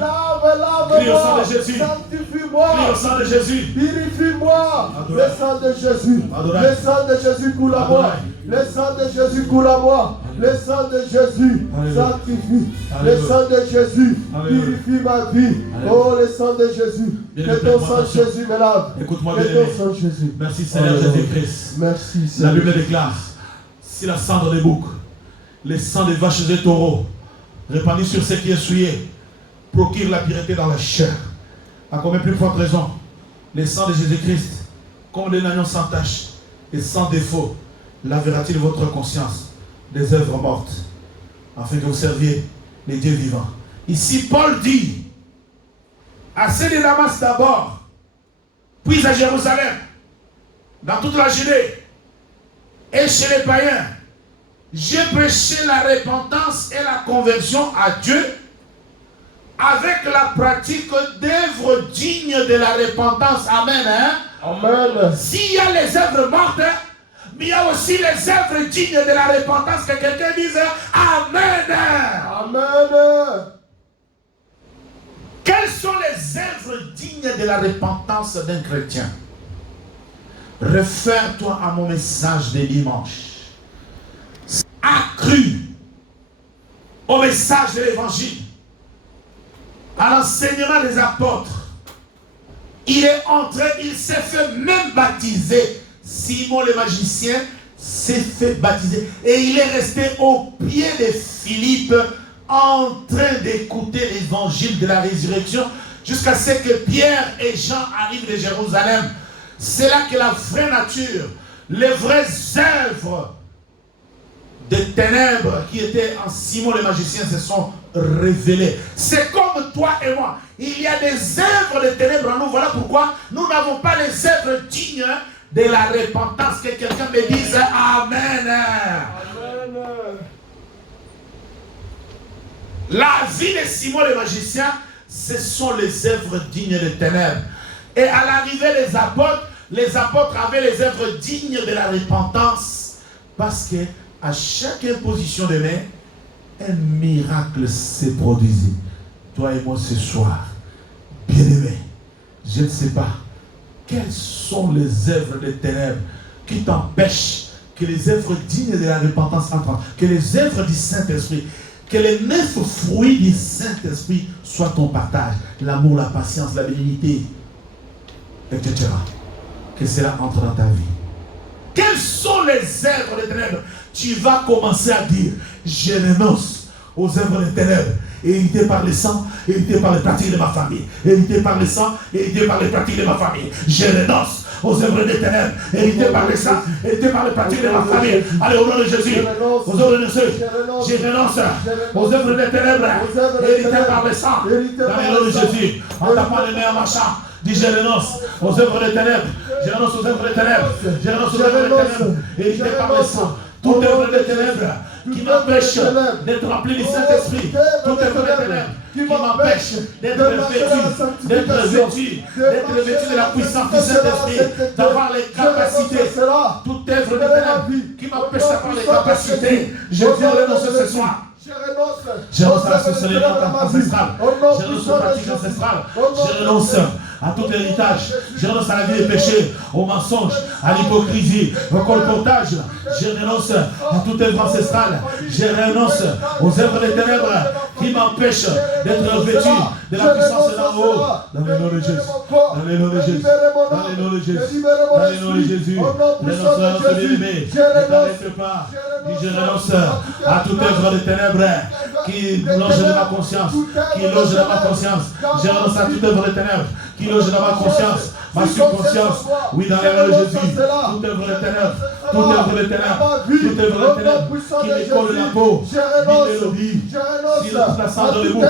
Crie au sang de Jésus. Sanctifie-moi. Crie au sang de Jésus. Purifie-moi. Le sang de Jésus. Le sang de Jésus coule à moi. Le sang de Jésus coule à moi. Le sang de Jésus sanctifie. Le sang de Jésus purifie ma vie. Oh, le sang de Jésus. Que ton sang Jésus me lave. Écoute-moi bien. Que ton sang Jésus. Merci Seigneur Jésus-Christ. Merci Seigneur. La Bible déclare, si la cendre des boucs, les sangs des vaches et des taureaux, répandus sur ce qui est souillé, procure la pureté dans la chair. À combien plus forte raison, le sang de Jésus-Christ, comme les agneaux sans tache et sans défaut, lavera-t-il votre conscience des œuvres mortes, afin que vous serviez les dieux vivants. Ici, Paul dit à ceux de Damas d'abord, puis à Jérusalem, dans toute la Judée, et chez les païens, j'ai prêché la repentance et la conversion à Dieu avec la pratique d'œuvres dignes de la repentance. Amen. Hein? Amen. S'il y a les œuvres mortes, mais il y a aussi les œuvres dignes de la repentance. Que quelqu'un dise Amen. Amen. Quelles sont les œuvres dignes de la repentance d'un chrétien? Réfère-toi à mon message de dimanche. Accru au message de l'évangile, à l'enseignement des apôtres. Il est entré, il s'est fait même baptiser. Simon le magicien s'est fait baptiser. Et il est resté au pied de Philippe en train d'écouter l'évangile de la résurrection jusqu'à ce que Pierre et Jean arrivent de Jérusalem. C'est là que la vraie nature, les vraies œuvres des ténèbres qui étaient en Simon le magicien se sont révélées. C'est comme toi et moi. Il y a des œuvres de ténèbres en nous. Voilà pourquoi nous n'avons pas les œuvres dignes de la repentance. Que quelqu'un me dise Amen. Amen. La vie de Simon le magicien, ce sont les œuvres dignes des ténèbres. Et à l'arrivée des apôtres, les apôtres avaient les œuvres dignes de la repentance parce que à chaque imposition de main, un miracle s'est produit. Toi et moi ce soir, bien-aimé, je ne sais pas quelles sont les œuvres des ténèbres qui t'empêchent que les œuvres dignes de la repentance entrent, que les œuvres du Saint-Esprit, que les 9 fruits du Saint-Esprit soient ton partage, l'amour, la patience, la bénignité, etc. Que cela entre dans ta vie. Quelles sont les œuvres des ténèbres? Tu vas commencer à dire, je renonce aux œuvres des ténèbres, héritées par le sang, héritées par les pratiques de ma famille, héritées par le sang, héritées par les pratiques de ma famille. Je renonce aux œuvres des ténèbres, héritées par le sang, héritées par les pratiques de ma famille. Allez, au nom de Jésus, aux œuvres de ceux, je renonce aux œuvres des ténèbres, héritées par le sang, dans le nom de Jésus, en tapant les mains en marchant. Dis je renonce aux œuvres des ténèbres, je renonce aux œuvres des ténèbres, je renonce aux œuvres des ténèbres, héritées par le sang. Toute œuvre des ténèbres qui m'empêche d'être rempli du Saint-Esprit, toute œuvre des ténèbres qui m'empêche d'être vêtu de la puissance du Saint-Esprit, d'avoir les capacités, toute œuvre des ténèbres qui m'empêche d'avoir les capacités, je renonce ce soir. Je renonce à la sorcellerie ancestrale, je renonce aux pratiques ancestrales, je renonce à tout héritage, je renonce à la vie des péchés, au mensonge, à l'hypocrisie, au colportage, je renonce à toute œuvre ancestrale, je renonce aux œuvres des ténèbres qui m'empêchent d'être vêtu de la puissance d'en haut. Dans le nom de Jésus, dans le nom de Jésus, dans le nom de Jésus, dans le nom de Jésus, renonce à bien-aimé, ne t'arrête pas, dis je renonce à toute œuvre des ténèbres qui loge dans ma conscience, qui loge dans ma conscience, je renonce à toute œuvre des ténèbres qui loge dans ma conscience, ma subconscience. Oui, dans les de Jésus, toute œuvre de ténèbres, toute œuvre de ténèbres, toute œuvre de ténèbres qui me colle la peau, mélodie, si la sang de l'émou, le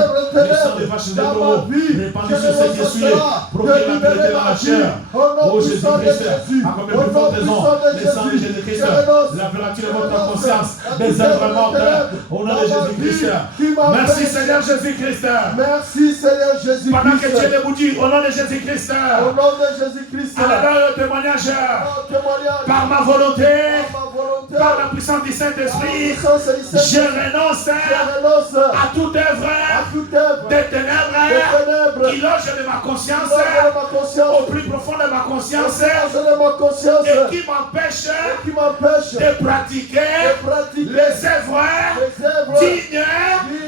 sang des vaches et des taureaux, répandu sur cette essuie, procure la pureté dans la chair. Oh Jésus-Christ, à combien de fortes raisons, le sang de Jésus-Christ, lavera-t-il votre conscience des œuvres mortes au nom de Jésus-Christ. Merci Seigneur Jésus-Christ. Merci Seigneur Jésus-Christ. Pendant que tu es debout, dis au nom de Jésus-Christ. Au nom de Jésus-Christ. Alors le témoignage, par ma volonté, par la puissance du Saint-Esprit, je renonce à toute œuvre des ténèbres qui loge de ma conscience, au plus profond de ma conscience, et qui m'empêche de pratiquer les œuvres dignes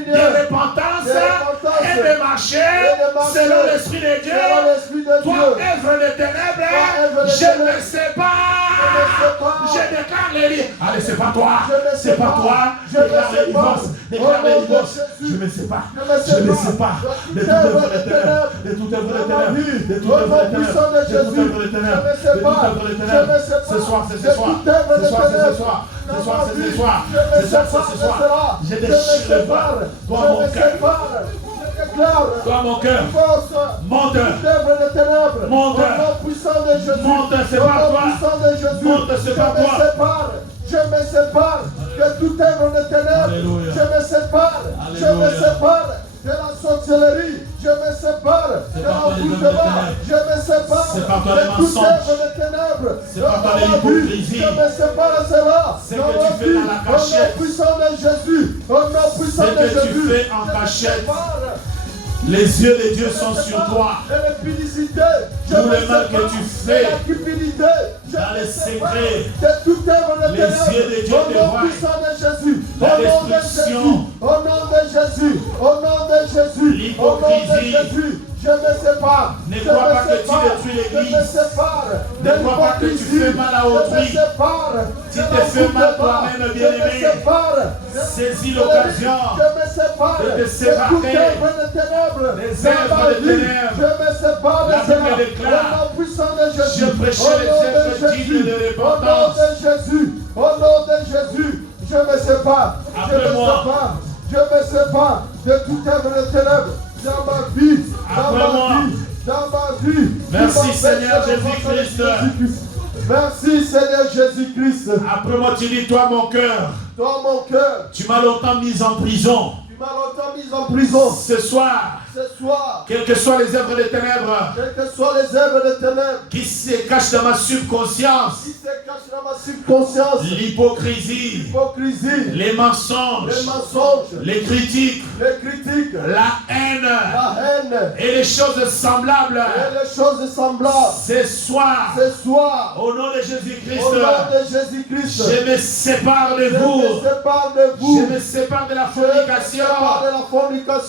de repentance et de marcher selon l'Esprit de Dieu. Toi, œuvre des ténèbres, je ne sais pas. Je déclare les livres. Allez, c'est pas toi. C'est pas toi. Déclare les divorces. Déclare les divorces. Je ne sais pas. Je ne sais pas. De toute œuvre des ténèbres. De toute œuvre des ténèbres. De toute œuvre des ténèbres. De toute œuvre des ténèbres. De toute œuvre des ténèbres. Ce soir, c'est ce soir. Ce soir, c'est ce soir. Ce soir, c'est ce soir. Ce soir, c'est ce soir. Je déchire le bras. Toi, mon cœur. Toi, mon cœur, monte, monte, monte, c'est pas toi, monte, c'est pas toi. Je me sépare de toute œuvre de ténèbres. Je me sépare, je me sépare de la sorcellerie. Je me sépare de l'envoûtement. Je me sépare de toute œuvre de ténèbres. C'est pas toi l'hypocrisie. Je me sépare de cela. C'est que tu fais dans la cachette. Au nom puissant de Jésus. Au nom puissant de Jésus. C'est que tu fais en cachette. Les yeux de Dieu sont sur toi. Tout le mal que tu fais dans les secrets, les yeux de Dieu te voient. La destruction, au nom de Jésus, au nom de Jésus, l'hypocrisie. Je me sépare. Ne crois pas que tu détruis l'église. Ne crois pas que tu fais mal à autrui. Tu te fais mal toi-même, bien-aimé. Saisis l'occasion de te séparer des œuvres de ténèbres. La Bible déclare, je prêchais les œuvres dignes de repentance. Au nom de Jésus, je me sépare. Je me sépare de toute œuvre de ténèbres. Dans ma vie, dans ma vie. Merci Seigneur Jésus-Christ. Merci Seigneur Jésus-Christ. Après moi tu dis, toi mon cœur. Toi mon cœur. Tu m'as longtemps mis en prison. Tu m'as longtemps mis en prison. Ce soir. Quelles que soient les œuvres des ténèbres. Quelles que soient les œuvres des ténèbres. Qui se cachent dans ma subconscience. Qui se cachent dans ma subconscience. L'hypocrisie. Les mensonges. Les critiques. La haine. Et les choses semblables. Ce soir. Au nom de Jésus-Christ. Je me sépare de vous. Je me sépare de la fornication.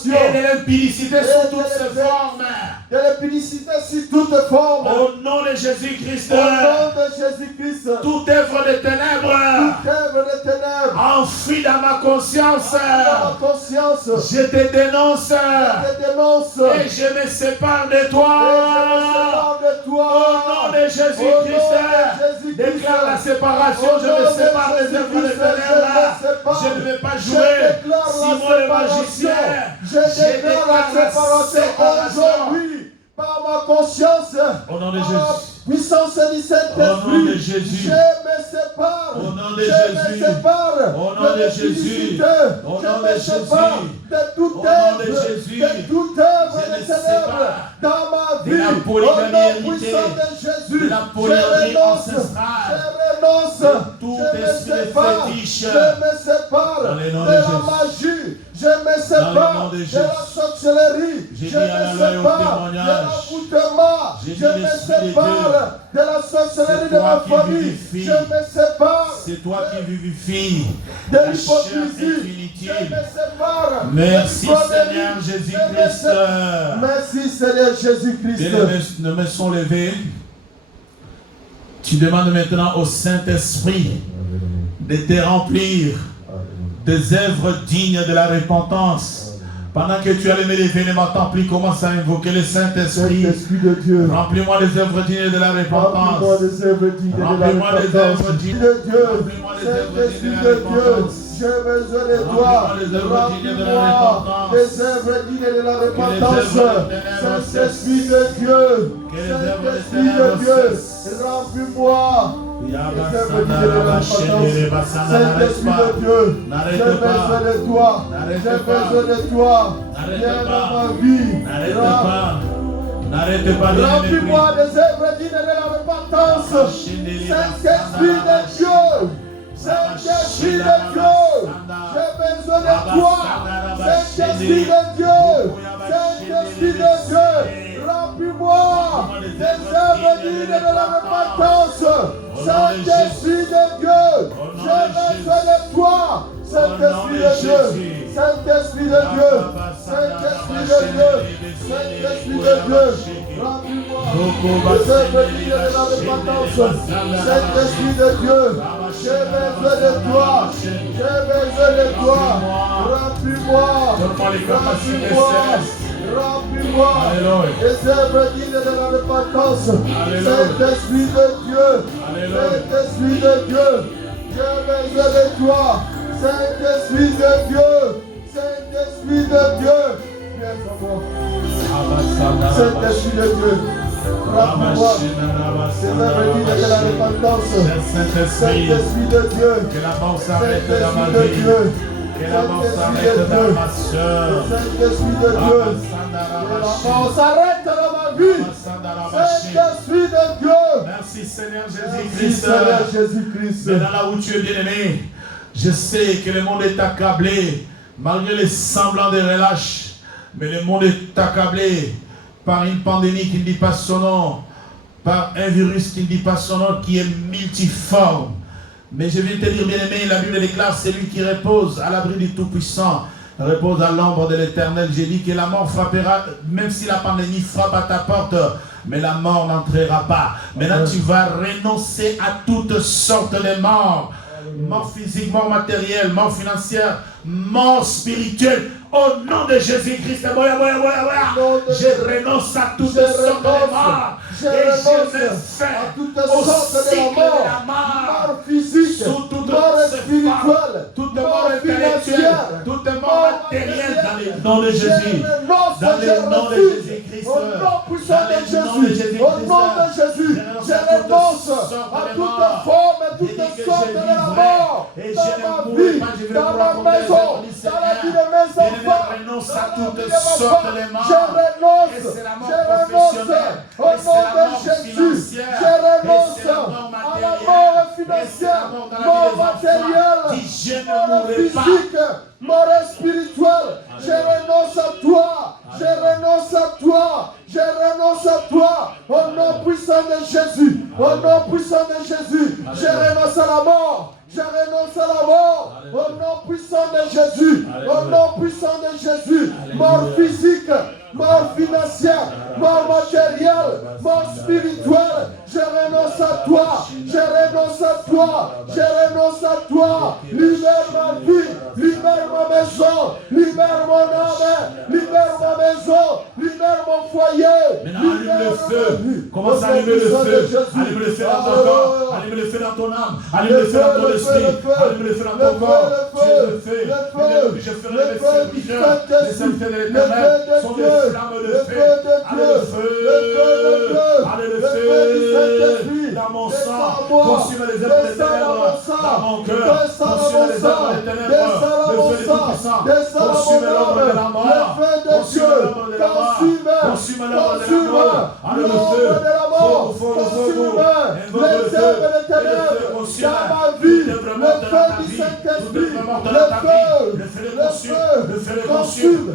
Et de l'impudicité sous toutes ses formes. De l'impudicité sous toutes formes. Au nom de Jésus-Christ. Toute œuvre de ténèbres. Enfouie dans ma conscience. Je te dénonce. Et je me sépare de toi. Au nom de Jésus-Christ. Déclare la séparation. Je me sépare des œuvres de ténèbres. Je ne vais pas jouer. Simon le magicien. Je déclare la séparation aujourd'hui par ma conscience. Au nom de Jésus. Puissance du Saint-Esprit. Au nom de Jésus. Je me sépare. Au nom de Jésus. Au nom de Jésus. Au nom de Jésus. De toute œuvre de ténèbres dans ma vie. De la polygamie héritée. De la polygamie ancestrale. Je renonce. Tout esprit de fétiche. Je me sépare de la magie. Je me sépare de la sorcellerie. Je me sépare de l'envoûtement. Je me sépare de la sorcellerie de ma famille. Je me sépare. C'est toi qui vivifies de l'hypocrisie. Je me sépare. Merci Seigneur Jésus-Christ. Merci Seigneur Jésus-Christ. Les mains sont levées. Tu demandes maintenant au Saint-Esprit de te remplir des œuvres dignes de la repentance Pendant que tu allais m'élever les maintenant, puis commence à invoquer le Saint-Esprit. Saint-Esprit de Dieu. Remplis-moi les œuvres dignes de la repentance. Remplis-moi les œuvres dignes de la Remplis-moi les repentance. œuvres dignes de Dieu. Remplis-moi les œuvres Saint-Esprit dignes de de la Dieu. repentance. J'ai besoin de toi. Remplis-moi les œuvres dignes de la repentance. Les œuvres dignes de la repentance. Saint-Esprit de Dieu. Saint-Esprit de Dieu. Remplis-moi. Les œuvres dignes de la repentance. Saint-Esprit de Dieu. J'ai besoin de toi. J'ai besoin de toi. Viens dans ma vie. N'arrête pas de Remplis-moi des œuvres dignes de la repentance. Saint-Esprit de Dieu. Saint-Esprit de Dieu. J'ai besoin de toi. Saint-Esprit de Dieu. Saint-Esprit de Dieu. Remplis-moi des œuvres dignes de la repentance. Saint-Esprit de Dieu. J'ai besoin de toi. Saint-Esprit de Dieu. Saint-Esprit de Dieu. Saint-Esprit de Dieu. Saint-Esprit de Dieu. Remplis-moi des œuvres dignes de la repentance. Saint-Esprit de Dieu. J'ai besoin de toi. J'ai besoin de toi. Remplis-moi. Remplis-moi. Remplis-moi des œuvres dignes de la repentance. Saint-Esprit de Dieu. Saint-Esprit de Dieu. J'ai besoin de toi. Saint-Esprit de Dieu. Saint-Esprit de Dieu. Viens sur moi. Saint-Esprit de Dieu. Remplis-moi des œuvres dignes de la repentance. Saint-Esprit de Dieu. Que la mort s'arrête dans ma Saint-Esprit de vie. Dieu. Que la mort s'arrête dans ma soeur. Saint-Esprit de Dieu. Que la mort s'arrête dans ma vie. Saint-Esprit de Dieu. Merci Seigneur Merci Jésus-Christ. Seigneur Jésus-Christ. Mais dans là où tu es bien-aimé, je sais que le monde est accablé, malgré les semblants de relâche. Mais le monde est accablé par une pandémie qui ne dit pas son nom, par un virus qui ne dit pas son nom, qui est multiforme. Mais je viens te dire, bien-aimé, la Bible déclare, c'est lui qui repose à l'abri du Tout-Puissant, repose à l'ombre de l'Éternel. J'ai dit que la mort frappera, même si la pandémie frappe à ta porte, mais la mort n'entrera pas. Maintenant, tu vas renoncer à toutes sortes de morts. Mort physique, mort matérielle, mort financière, mort spirituelle. Au nom de Jésus-Christ, je renonce à toutes sortes de morts. Je renonce à toutes sortes de la mort physique, mort spirituelle, toute mort mort intellectuelle, toute mort matérielle dans le nom de Jésus. Dans le nom de Jésus-Christ. Au nom puissant de Jésus. Au nom de Jésus. Je renonce à toute forme, à toutes sortes de la mort dans ma vie, dans ma maison, dans la vie de mes enfants. Je renonce à toutes sortes de morts. Je renonce. Je renonce au nom de Jésus. Je renonce à la mort financière, mort matérielle, mort physique, mort spirituelle. Je renonce à toi. Je renonce à toi. Je renonce à toi. Au nom puissant de Jésus. Au nom puissant de Jésus. Je renonce à la mort. Je renonce à la mort. Au nom puissant de Jésus. Au nom puissant de Jésus. Mort physique, mort financière, mort matérielle, mort spirituelle. Je renonce à toi. Je renonce à toi. Je renonce à toi. Libère ma vie. Libère ma maison. Libère mon âme. Libère ma maison. Libère mon foyer. Maintenant, allume le feu. Commence à allumer le feu. Allume le feu dans ton corps. Allume le feu dans ton âme. Allume le feu dans ton esprit. Allume le feu dans ton corps. Tu es le feu. Je ferai le feu briseur. Les serviteurs de l'Éternel sont des flammes de feu. Allez le feu. Allez le feu. Dans mon sang. Consume les œuvres des ténèbres. Dans mon cœur. Consume les œuvres des ténèbres. Le feu du Tout-Puissant. Consume l'ombre de la mort. Consume l'ombre de la mort. Consume l'ombre de la mort. Allez le feu. Les œuvres de ténèbres dans ma vie, le feu du Saint-Esprit,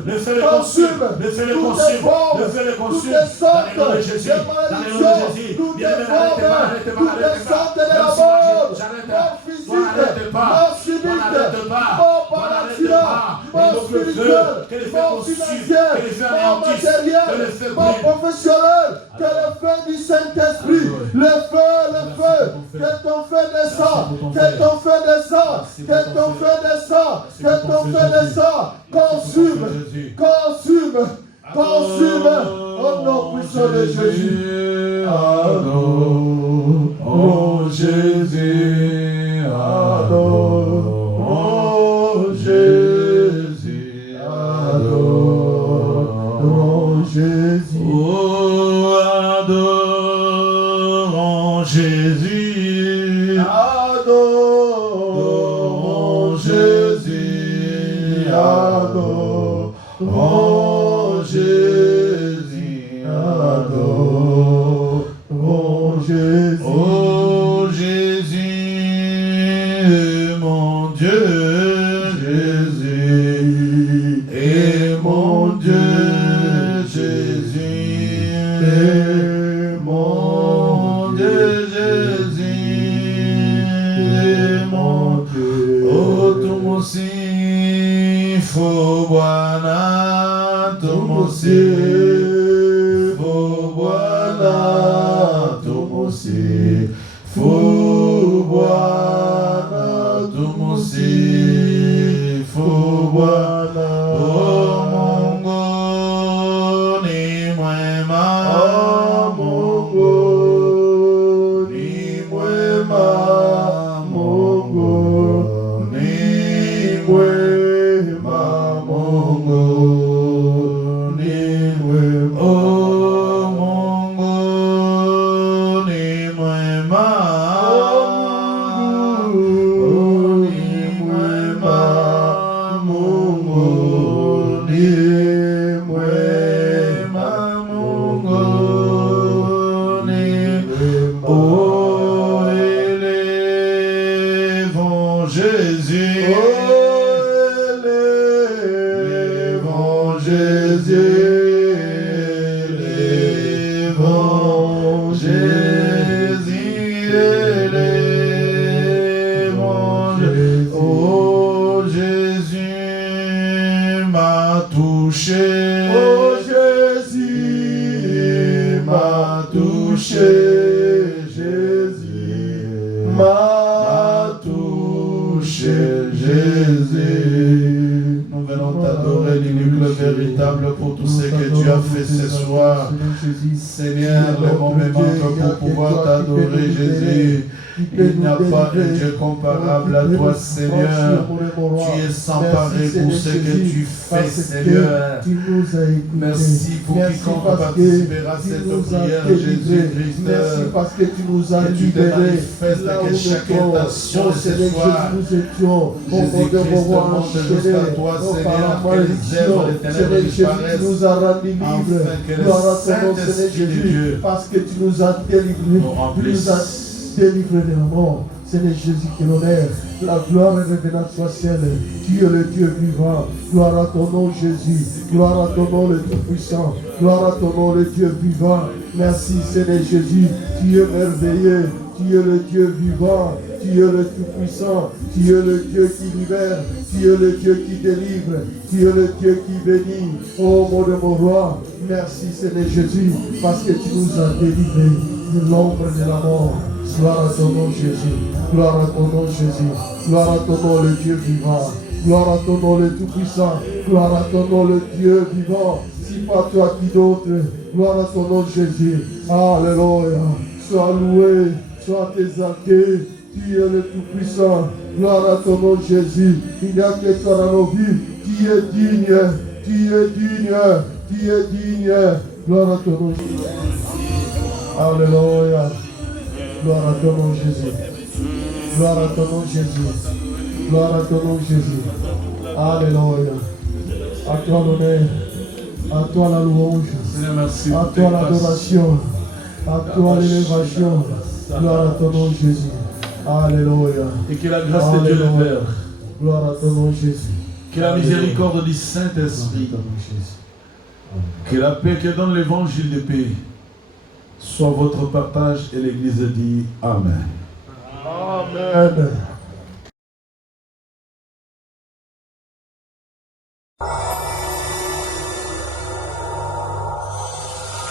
le feu consume, toutes les formes, toutes les sortes de malédictions, toutes les sortes de la mort, mort physique, mort chimique, mort par accident, mort spirituelle, mort financière, mort matérielle, mort professionnelle, que le feu du Saint-Esprit, le feu, que ton feu descend, que ton feu descend, que ton feu descend, que ton feu descend, consume, au nom puissant de Jésus. Adorons Jésus, adorons Jésus, adorons Jésus, adorons Jésus, adorons Jésus, adorons Jésus, adorons Jésus. Oh Jésus, mon Dieu, Jésus, et mon Dieu, Jésus, et mon Dieu, Jésus, mon Dieu. Oh, tumsifu Bwana, tumsifu Bwana, tumsifu Bwana, tumsifu Bwana. Oh, Mungu ni mwema, Mungu ni mwema, Mungu ni mwema, Mungu ni mwema. Oh, Mungu ni mwema, Mungu ni mwema, Mungu ni mwema, Mungu ni mwema. Oh, élevons Jésus, élevons Jésus, élevons Jésus, élevons Jésus. Oh, Jésus m'a touché, oh, Jésus m'a touché, Jésus m'a touché, Jésus. Nous venons t'adorer, l'unique, le véritable, pour tout ce que tu as fait ce soir. Seigneur, le moment pour pouvoir t'adorer, Jésus. Il n'y a pas de Dieu comparable à toi, Seigneur. Tu es sans pareil pour ce que tu fais, Seigneur. Merci pour quiconque participera à cette prière, Jésus-Christ. Merci parce que tu nous as libérés. Là où nous étions, oh Seigneur, nous étions au fond de vos rois enchaînés, par la malédiction. Seigneur Jésus, tu nous as rendus libres. Gloire à ton nom, Seigneur Jésus, parce que tu nous as délivrés. Tu nous as délivrés de la mort. Seigneur Jésus, que l'honneur, la gloire et révérence soit celle. Tu es le Dieu vivant. Gloire à ton nom, Jésus. Gloire à ton nom, le Tout-Puissant. Gloire à ton nom, le Dieu vivant. Merci, Seigneur Jésus. Tu es merveilleux. Tu es le Dieu vivant. Tu es le Tout-Puissant. Tu es le Dieu qui libère. Tu es le Dieu qui délivre. Tu es le Dieu qui bénit. Oh mon de mon roi. Merci, Seigneur Jésus, parce que tu nous as délivrés de l'ombre de la mort. Gloire à ton nom, Jésus. Gloire à ton nom, Jésus. Gloire à ton nom, le Dieu vivant. Gloire à ton nom, le Tout-Puissant. Gloire à ton nom, le Dieu vivant. Si pas toi, qui d'autre? Gloire à ton nom, Jésus. Alléluia. Sois loué, sois exalté. Tu es le Tout-Puissant. Gloire à ton nom, Jésus. Il n'y a que toi dans nos vies. Tu es digne. Tu es digne. Tu es digne. Gloire à ton nom, Jésus. Alléluia. Gloire à ton nom, Jésus. Gloire à ton nom, Jésus. Gloire à ton nom, Jésus. Alléluia. À toi l'honneur. À toi la louange. À toi l'adoration. À toi l'élévation. Gloire à ton nom, Jésus. Alléluia. Et que la grâce de Dieu le Père, gloire à ton nom, Jésus. que la miséricorde du Saint-Esprit, que la paix que donne l'évangile de paix soit votre partage, et l'Église dit Amen. Amen.